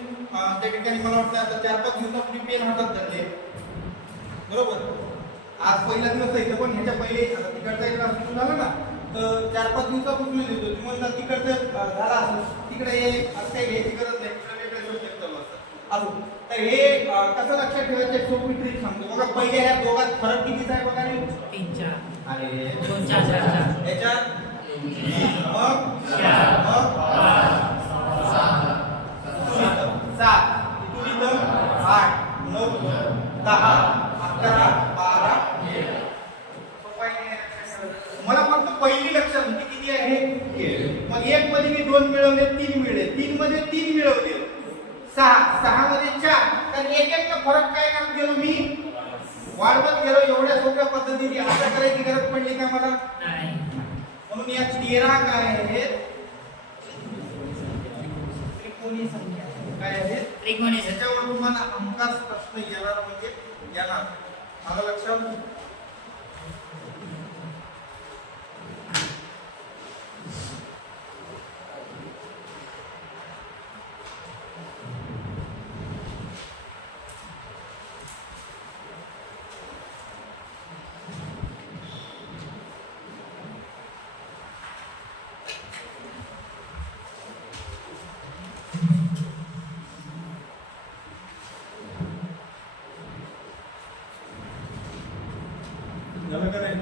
त्या ठिकाणी मला वाटतं आता 4-5 दिवसापूर्वी पेन हातात धरले बरोबर. आज पहिला दिवस आहे पण ह्याच्या पहिले आता तिकडचा एक सुरू झाला ना तर 4-5 दिवसापासून लिहितो. तुम्हाला तिकडचं झाला असं तिकडे हे असं काही घ्यायची गरज नाही. वेगळे सब्जेक्ट चालू असतात अजून. तर हे कसं लक्षात ठेवायचं एक सोपी ट्रिक सांगतो बघा. पहिले ह्या दोघात फरक कितीचा आहे बघा रे. 3 4 अरे 2 4 4 4 याच्यात मग 7 इथून इथं 8 9 10 11 12 मला फक्त पहिली लक्षात होती किती आहे. मग 1 मध्ये मी 2 मिळवले 3 मिळले. 3 मध्ये 3 मिळवले 6 मध्ये 4. तर एक फरक काय करत गेलो मी वाढवत गेलो. एवढ्या सोप्या पद्धतीने आता करायची गरज पडली का मला नाही. म्हणून या 13 काय आहेत त्रिकोणी संख्या. काय आहेत त्रिकोणी संख्या. त्याच्यावर तुम्हाला हमखास प्रश्न येणार म्हणजे येणार. आलं लक्षात. झालं का नाही.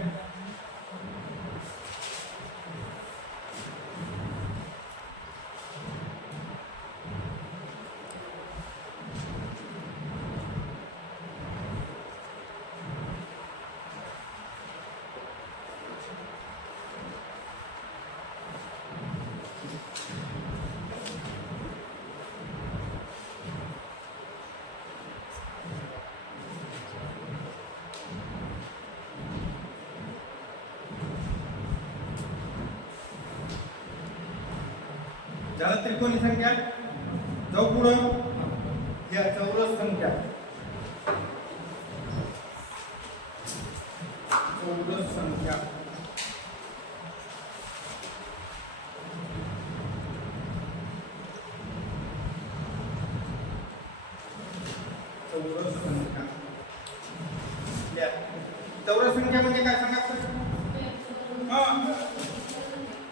झालं त्रिकोणी संख्या. जाऊ पुढं. या चौरस संख्या. चौरस संख्या चौरस संख्या. चौरस संख्या म्हणजे काय सांगा.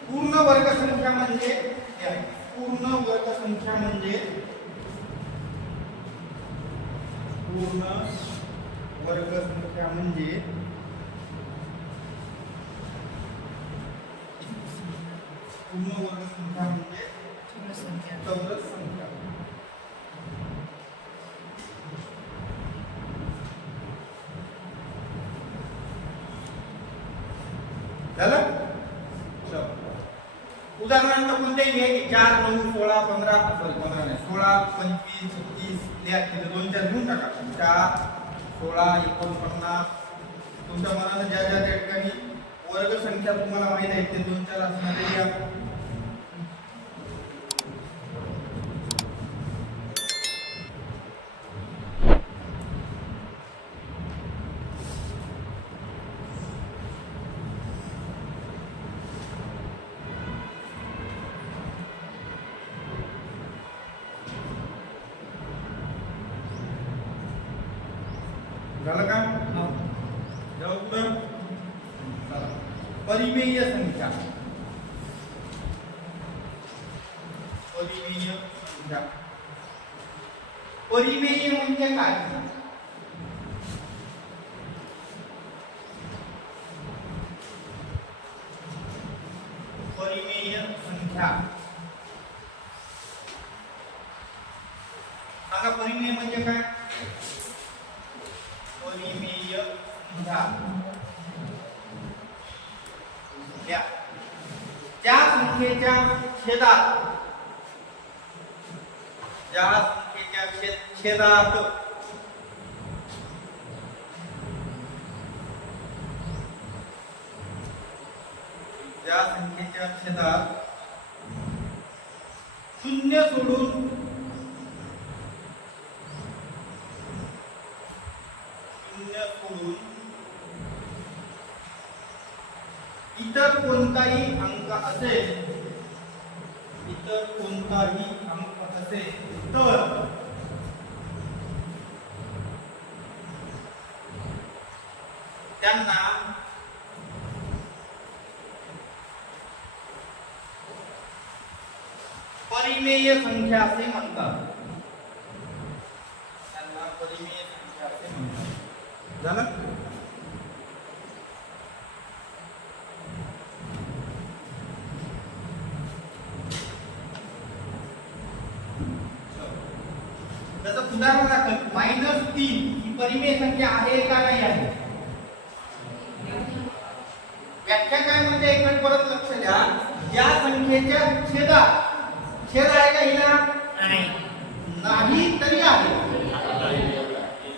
पूर्ण वर्ग संख्या म्हणजे पूर्ण वर्ग संख्या म्हणजे पूर्ण वर्ग संख्या म्हणजे पूर्ण वर्ग संख्या म्हणजे चौरस संख्या. चौरस संख्या. झालं. उदाहरणार्थ कोणतेही घ्या. 4 9 16 15 सॉरी 15 नाही 16 25 36 लिहा. तिथे 2 4 घेऊन टाका. 4 16 49 तुमच्या मनानं ज्या ज्या त्या ठिकाणी वर्ग संख्या तुम्हाला माहित आहे ते 2 4 असणारे लिहा. झालं का. जाऊ पुढं. परिमेय संख्या. घ्या. परिमेय म्हणजे काय? परिमेय संख्या सांगा. परिमेय म्हणजे काय? परिमेय संख्या घ्या. ज्या संख्येच्या छेदात ज्या संख्येच्या छेदात ज्या संख्येच्या छेदात शून्य सोडून इतर कोणताही अंक असेल, इतर कोणताही अंक असेल तर त्यांना परिमेय संख्या असे म्हणतात. त्यांना परिमेय संख्या असे म्हणतात. झालं? त्याचं उदाहरण दाखल. -3 ही परिमेय संख्या आहे का नाही आहे? व्याख्या काय म्हणते एक मिनिट परत लक्ष द्या. या संख्येच्या छेदात छेद आहे का हिला? नाही तरी आहे.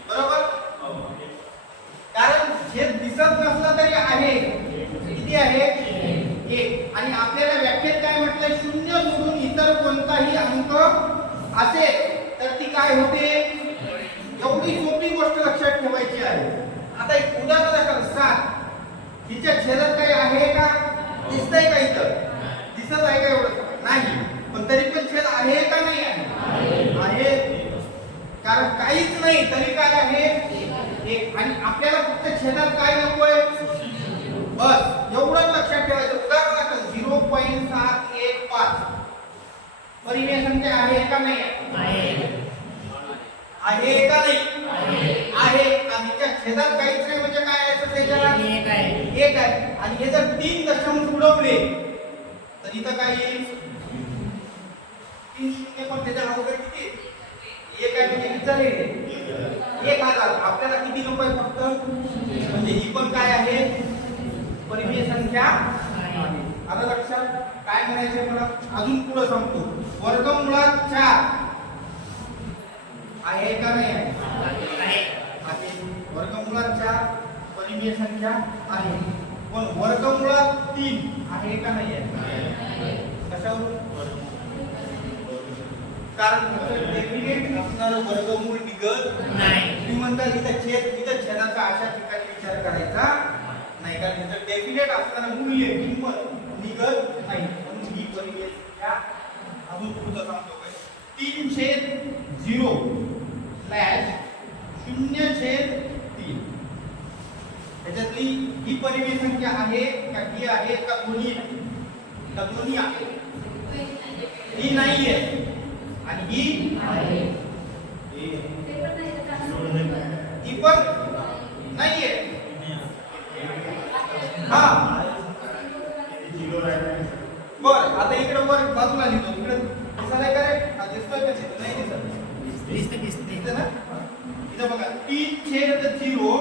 बरोबर? कारण छेद दिसत नसला तरी आहे. किती आहे? 1. आणि आपल्याला व्याख्येत काय म्हटलं? शून्य सोडून इतर कोणताही अंक असेल तर ती काय होते? एवढी सोपी गोष्ट लक्षात ठेवायची आहे. आता एक उदाहरण दाखल. 7 हिच्या छेदात काही आहे का? दिसतंय का? इथं दिसत आहे का? एवढं नाही, पण तरी पण छेद आहे का नाही आहे? आहे. कारण काहीच नाही तरी काय आहे? 1. आणि आपल्याला फक्त छेदात काय नकोय? बस एवढंच लक्षात ठेवायचं. उदाहरण दाखल. 0.715 परिमेय संख्या आहे का नाही आहे? आहे का नाही? आहे. आणि त्या छेदात काहीच नाही म्हणजे काय आहे? त्याच्यात 1 आहे. आणि हे जर 3 दशांश उडवले तर इथं काय येईल? 3 शून्य. पण त्याच्या अगोदर किती? 1 आहे म्हणजे किती झाले? 1000. आपल्याला किती नको आहे फक्त? म्हणजे ही पण काय आहे? परिमेय संख्या आहे. आलं लक्षात? काय म्हणायचे मला? अजून पुढे सांगतो. वर्गमुळात 4 आहे का नाही आहे? वर्गमुळात 4 परिमेय संख्या आहे. पण वर्गमुळात 3 आहे का नाही आहे? कशावरून? कारण डेफिनेट असणारं वर्गमूळ निघत नाही. तुम्ही म्हणता इथं छेदाचा अशा ठिकाणी विचार करायचा नाही, कारण इथं डेफिनेट असणारं मूल्य किंमत निघत नाही. म्हणून ही परिमेय संख्या अजून पुढचं सांगतो काय? 3/0 0/3 त्याच्यातली ही परिमेय संख्या आहे का? ही आहे का? दोन्ही आहे का? दोन्ही आहे. ही नाही आहे आणि ही आहे. ही पण नाही आहे. हा बर. आता इकडे वर बाजूला लिहितो. इकडे दिसायला करेक्ट? हा दिसतोय का? नाही दिसत. दिसते ना? इथं बघा. 3/0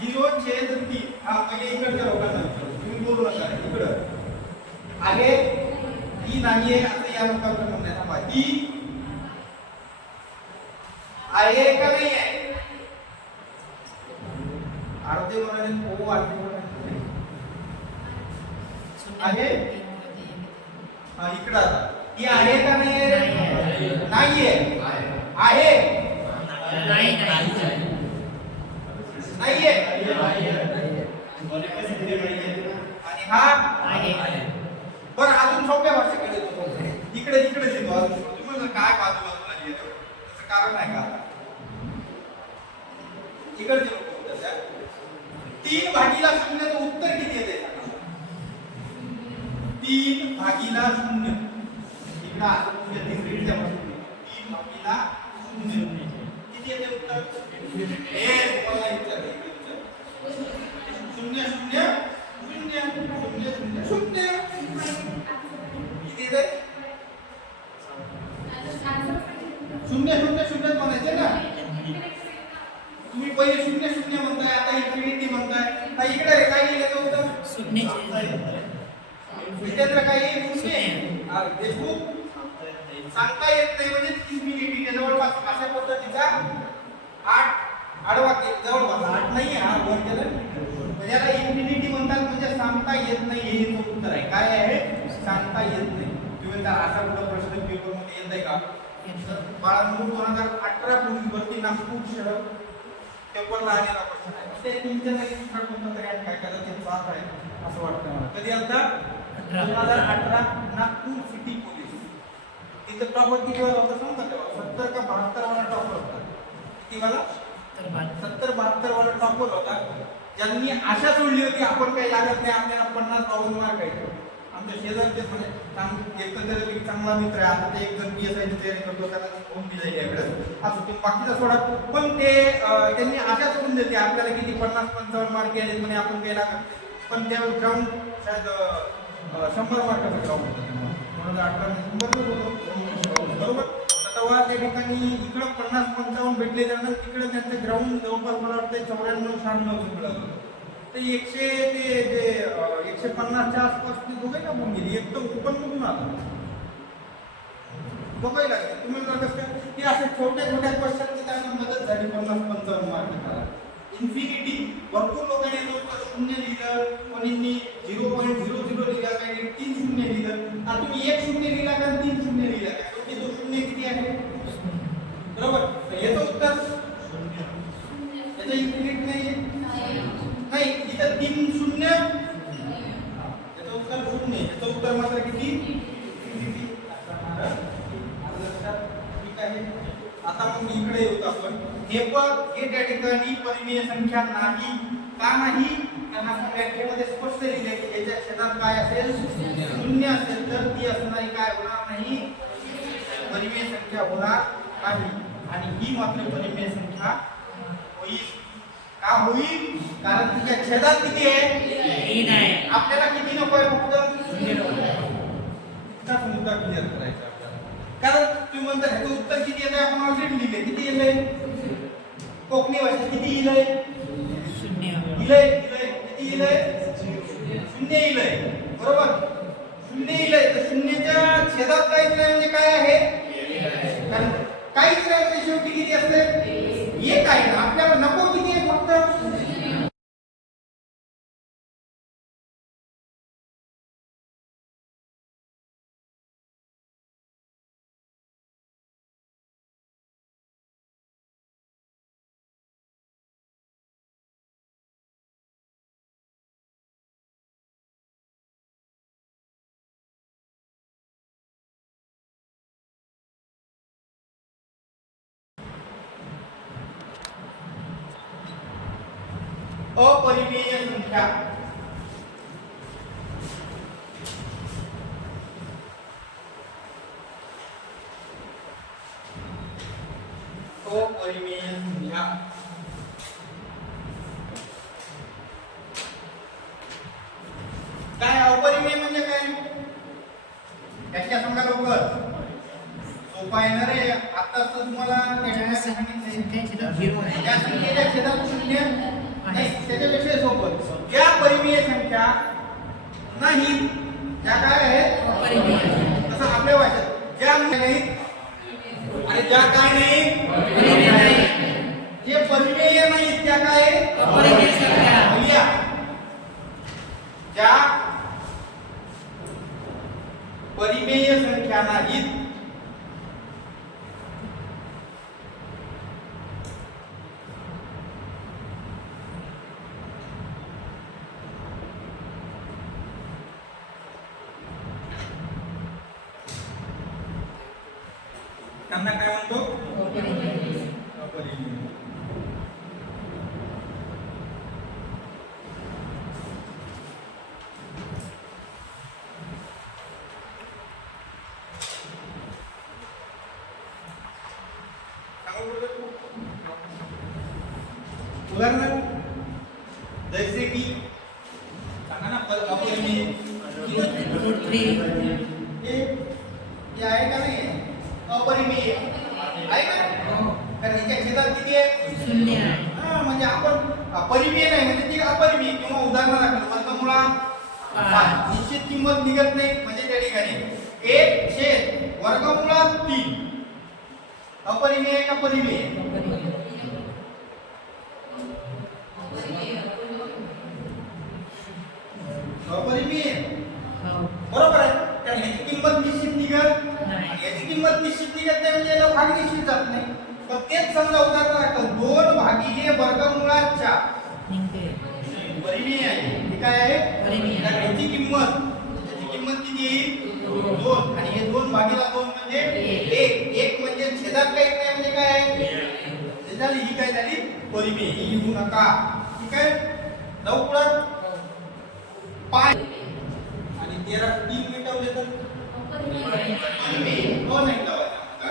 0/3. हा पहिले इकडच्या लोकांना विचारू. तुम्ही बोलू नका. इकडं आहे ही नाही आहे असं या लोकांचं म्हणणं आहे. थांबा. ही आहे का नाही आहे? अर्धे म्हणाले हो, अर्धे म्हणाले आहे. हा इकडं आता ही आहे का नाही आहे? नाही आहे. आहे नाही आहे. आणि हा आहे. बरं अजून सोप्या भाषेकडे येतो. इकडे येतो अजून. तुम्ही काय बाजूला लिहितो त्याचं कारण आहे का? इकडचे लोक बोलतात 3/0 उत्तर किती येते? 3/0. इकडं असं शून्य तिसरीच्या वरती 3 बाकीला 0 किती येते उत्तर हे तुम्हाला विचारले शून्य शून्य शून्य शून्य शून्य शून्य किती येते शून्य शून्य शून्य म्हणायचे ना तुम्ही पहिले शून्य शून्य म्हणताय आता इन्फिनिटी म्हणताय आता इकडे काय लिहिलं होतं विजेंद्र काय शून्य देशमुख सांगता येत नाही म्हणजे इन्फिनिटी जवळपास अशा पद्धतीचा 8 आडवा जवळपास 8 नाही हा वर केलं म्हणजे याला इन्फिनिटी म्हणतात म्हणजे सांगता येत नाही हे उत्तर आहे काय आहे सांगता येत नाही तुम्ही जर असा कुठला प्रश्न पेपर मध्ये येत आहे का बाळांनो 2018 पूर्वी भरती नागपूर शहर पेपरला आलेला प्रश्न आहे ते तुमच्या जागी दुसरा कोणता तरी आहे काय कदाचित 7 आहे असं वाटतं मला कधी आलता 2018 नागपूर सिटी पोलीस तिथे टॉपर किती वाला होता सांगता का 70 का 72 वाला टॉपर होता किती वाला 70 72 वाला टॉपर होता ज्यांनी आशा सोडली होती आपण काही लागत नाही आपल्याला 50-52 मार्क आहेत आमच्या शेजारचे म्हणजे एकंदरीत चांगला मित्र आहे आता ते एक जण PSI ची तयारी करतो त्याला फोन दिला यावेळेस असं तुम्ही बाकीचा सोडा पण ते त्यांनी आशा सोडून देते आपल्याला किती 50-55 मार्क आले म्हणजे आपण काही लागत पण त्यावेळेस ग्राउंड शायद 100 मार्काचा ग्राउंड होता 2018 मध्ये बरोबर तेव्हा त्या ठिकाणी इकडं 50-55 भेटले त्यांना तिकडे त्यांचं ग्राउंड जवळपास मला वाटतं 94-96 मिळालं ते 150च्या आसपास ते दोघे ना होऊन गेली एक तर ओपन मधून आलं दोघंही लागले तुम्ही कसं काय की अशा छोट्या छोट्या क्वेश्चनची त्यांना मदत झाली 50-55 मार्क इन्फिनिटी भरपूर लोकांनी शून्य लिहिलं कोणींनी 0.00 लिहिला काही 3 शून्य लिहिलं आता तुम्ही 1 शून्य लिहिला का 3 शून्य लिहिला का शेवटी तो शून्य किती आहे बरोबर याचं उत्तर याचं इन्फिनिट नाही नाही इथं 3 शून्य याचं उत्तर शून्य याचं उत्तर मात्र किती ठीक आहे आता मग इकडे येऊ आपण हे पण हे त्या ठिकाणी परिमेय संख्या नाही का नाही कारण आपण व्याख्येमध्ये स्पष्ट लिहिले की याच्या क्षेत्रात काय असेल शून्य असेल तर ती असणारी काय होणार नाही परिमेय संख्या होणार नाही आणि ही मात्र परिमेय संख्या होईल का होईल कारण तिच्या छेदात किती आहे 3 आहे आपल्याला किती नको आहे फक्त 0 इतकाच मुद्दा क्लिअर करायचा आपल्याला कारण तुम्ही म्हणता ह्याचं उत्तर किती येतंय आपण ऑलरेडी लिहिले किती येतंय कोकणी भाषेत किती इलय 0 इलय किती इलय 0 इलय बरोबर 0 इलय तर शून्याच्या छेदात काहीच नाही म्हणजे काय आहे कारण काहीच नाही म्हणजे शेवटी किती असते एक आहे ना आपल्याला नको किती आहे फक्त अपरिमेय संख्या अपरिमेय संख्या काय अपरिमेय म्हणजे काय याच्या सांगा लवकर सोपा येणार आहे आताच तुम्हाला या संख्येच्या छेदात शून्य नाही त्याच्यापेक्षा सोपं ज्या परिमेय संख्या नाही त्या काय आहेत अपरिमेय तसं आपल्या भाषेत ज्या नाही आणि ज्या काय नाही जे परिमेय नाही त्या काय अपरिमेय संख्या ज्या परिमेय संख्या नाहीत त्यांना काय म्हणतो अपरिमेय उदाहरण जैसे की सांगा ना अपरिमेय √3 हे आहे का नाही अपरिमेय आहे का कारण याच्या छेदात किती आहे 0 आहे. हा म्हणजे आपण परिमेय नाही म्हणजे ती अपरिमेय किंवा उदाहरणार्थ वर्गमुळात 5 निश्चित किंमत निघत नाही म्हणजे त्या ठिकाणी 1 वर्गमुळात 3 अपरिमेय का परिमेय अपरिमेय हो. बरोबर आहे कारण याची किंमत निश्चित निघत नाही. आणि याची किंमत निश्चित निघत नाही म्हणजे याला भाग निश्चित जात नाही तर तेच समजा उदाहरणार्थ 2 भागिले वर्गमुळात 4 निघते. परिमेय आहे हे काय आहे परिमेय. कारण याची किंमत किती येईल 2 आणि हे 2 भागिले 2 म्हणजे 1 म्हणजे छेदात काही नाही म्हणजे काय आहे झाली ही काय झाली परिमेय ही लिहू नका ठीक आहे जाऊ पुढे 5 आणि 13 3 मिटवले तर परिमेय हो नाही लावायचा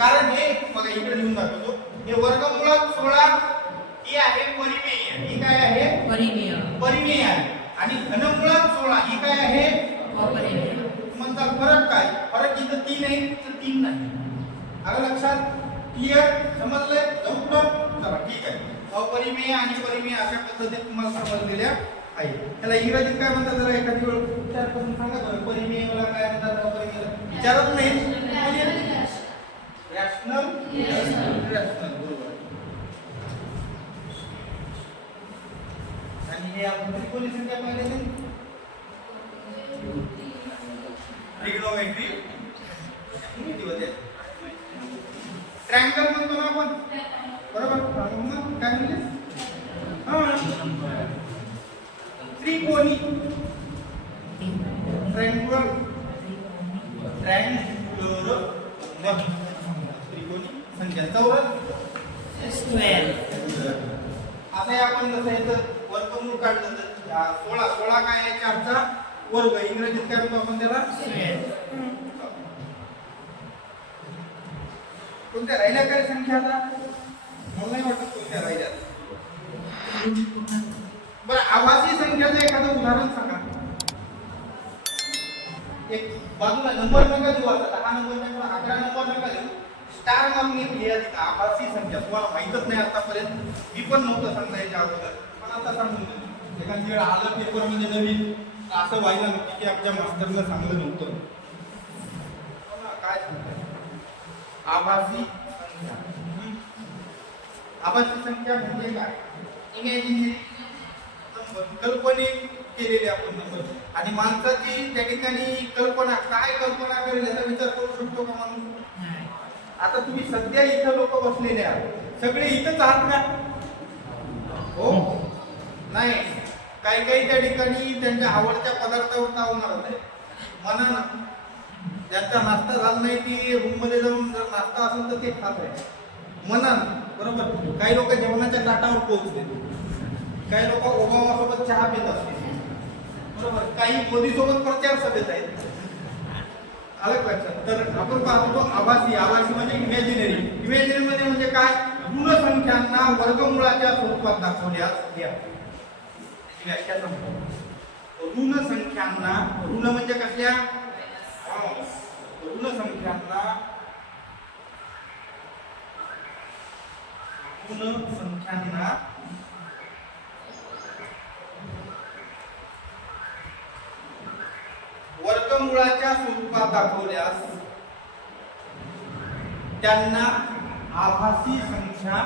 कारण हे बघा इकडे लिहून दाखवतो हे वर्गमुळात 16 ही आहे परिमेय ही काय आहे परिमेय. परिमेय आहे आणि घनमुळात 16 ही काय आहे अपरिमेय. म्हणता फरक काय फरक इथं 3 आहे तर 3 नाही आलं लक्षात क्लिअर समजलंय लवकर चला ठीक आहे अपरिमेय आणि परिमेय अशा पद्धतीने तुम्हाला समजलेल्या आहे त्याला इंग्रजीत काय म्हणतात जरा एखादी वेळ विचार करून सांगा बरं परिमेयला काय म्हणतात अपरिमेय विचारत नाही रॅशनल बरोबर आणि हे आपण त्रिकोणी संख्या पाहिजे नाही ट्रिग्नोमेट्री ट्रायंगल म्हणतो ना आपण बरोबर मग काय म्हणजे त्रिकोणी ट्रायंगुलर त्रिकोणी संख्या चौरस स्क्वेअर. आता हे आपण जसं याचं वर्गमूळ काढलं तर 16 काय आहे 4चा वर्ग इंग्रजीत काय म्हणतो आपण त्याला स्क्वेअर. कोणत्या राहिल्या काय संख्या आता मला नाही वाटत कोणत्या राहिल्या बरं आभासी संख्याचं एखादं उदाहरण सांगा एक बाजूला नंबर नका देऊ आता 10 नंबर नका 11 नंबर नका देऊ स्टार मारून एक लिहा तिथं आभासी संख्या तुम्हाला माहीतच नाही आतापर्यंत मी पण नव्हतं सांगता याच्या अगोदर पण आता सांगून देतो एखादी वेळ आलं पेपरमध्ये नवीन असं व्हायला नको की आपल्या मास्टरला सांगलं नव्हतं काय सांगताय आभासी संख्या आभासी संख्या म्हणजे काय इमॅजिनरी कल्पनिक केलेले आपण नंबर आणि माणसाची त्या ठिकाणी कल्पना काय कल्पना करेल याचा विचार करू शकतो का माणूस आता तुम्ही सध्या इथं लोक बसलेले आहात सगळे इथंच आहात का हो नाही काही काही त्या ठिकाणी त्यांच्या आवडत्या पदार्थावर नावणार होते म्हणा ना ज्यांचा नाश्ता झाला नाही ती रूम मध्ये जाऊन जर नाश्ता असेल तर ते खात आहे म्हणा बरोबर काही लोक जेवणाच्या ताटावर पोहोचले काही लोक ओबामा सोबत चहा पित असतील बरोबर काही मोदी सोबत प्रचार सभेत आहेत अलग लक्षात तर आपण पाहतो आभासी म्हणजे इमॅजिनरी मध्ये म्हणजे काय ऋण संख्यांना वर्गमुळाच्या स्वरूपात दाखवल्यास व्याख्या सांगतो ऋण संख्यांना ऋण म्हणजे कसल्या ऋण संख्यांना वर्गमुळाच्या स्वरूपात दाखवल्यास त्यांना आभासी संख्या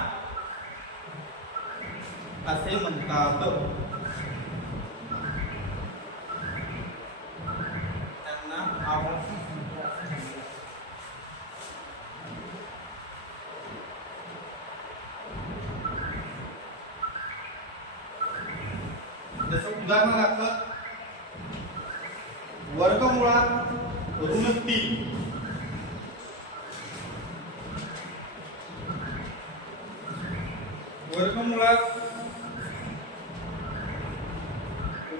असे म्हणतात त्यांना आभासी संख्या असे म्हणतात जसं उदाहरणार्थ वर्गमुळात ऋण 3 वर्गमुळात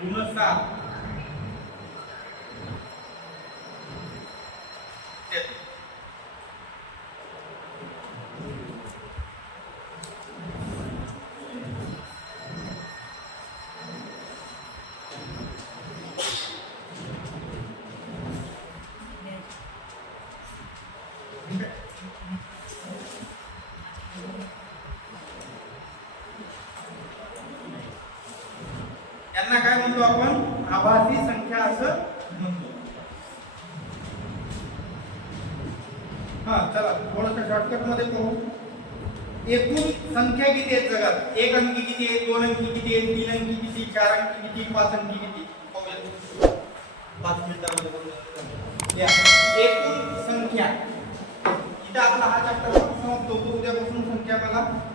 ऋण 7 थोडंसं शॉर्टकट मध्ये पाहू. एकूण संख्या किती आहेत जगात? एक अंकी किती आहे, दोन अंकी किती आहे, तीन अंकी किती, चार अंकी किती, पाच अंकी किती? पाहूया. 5 मिनिटांमध्ये बोलूया. या. एकूण संख्या. इथं आपला हा चॅप्टर समाप्त होतो. उद्यापासून संख्या मला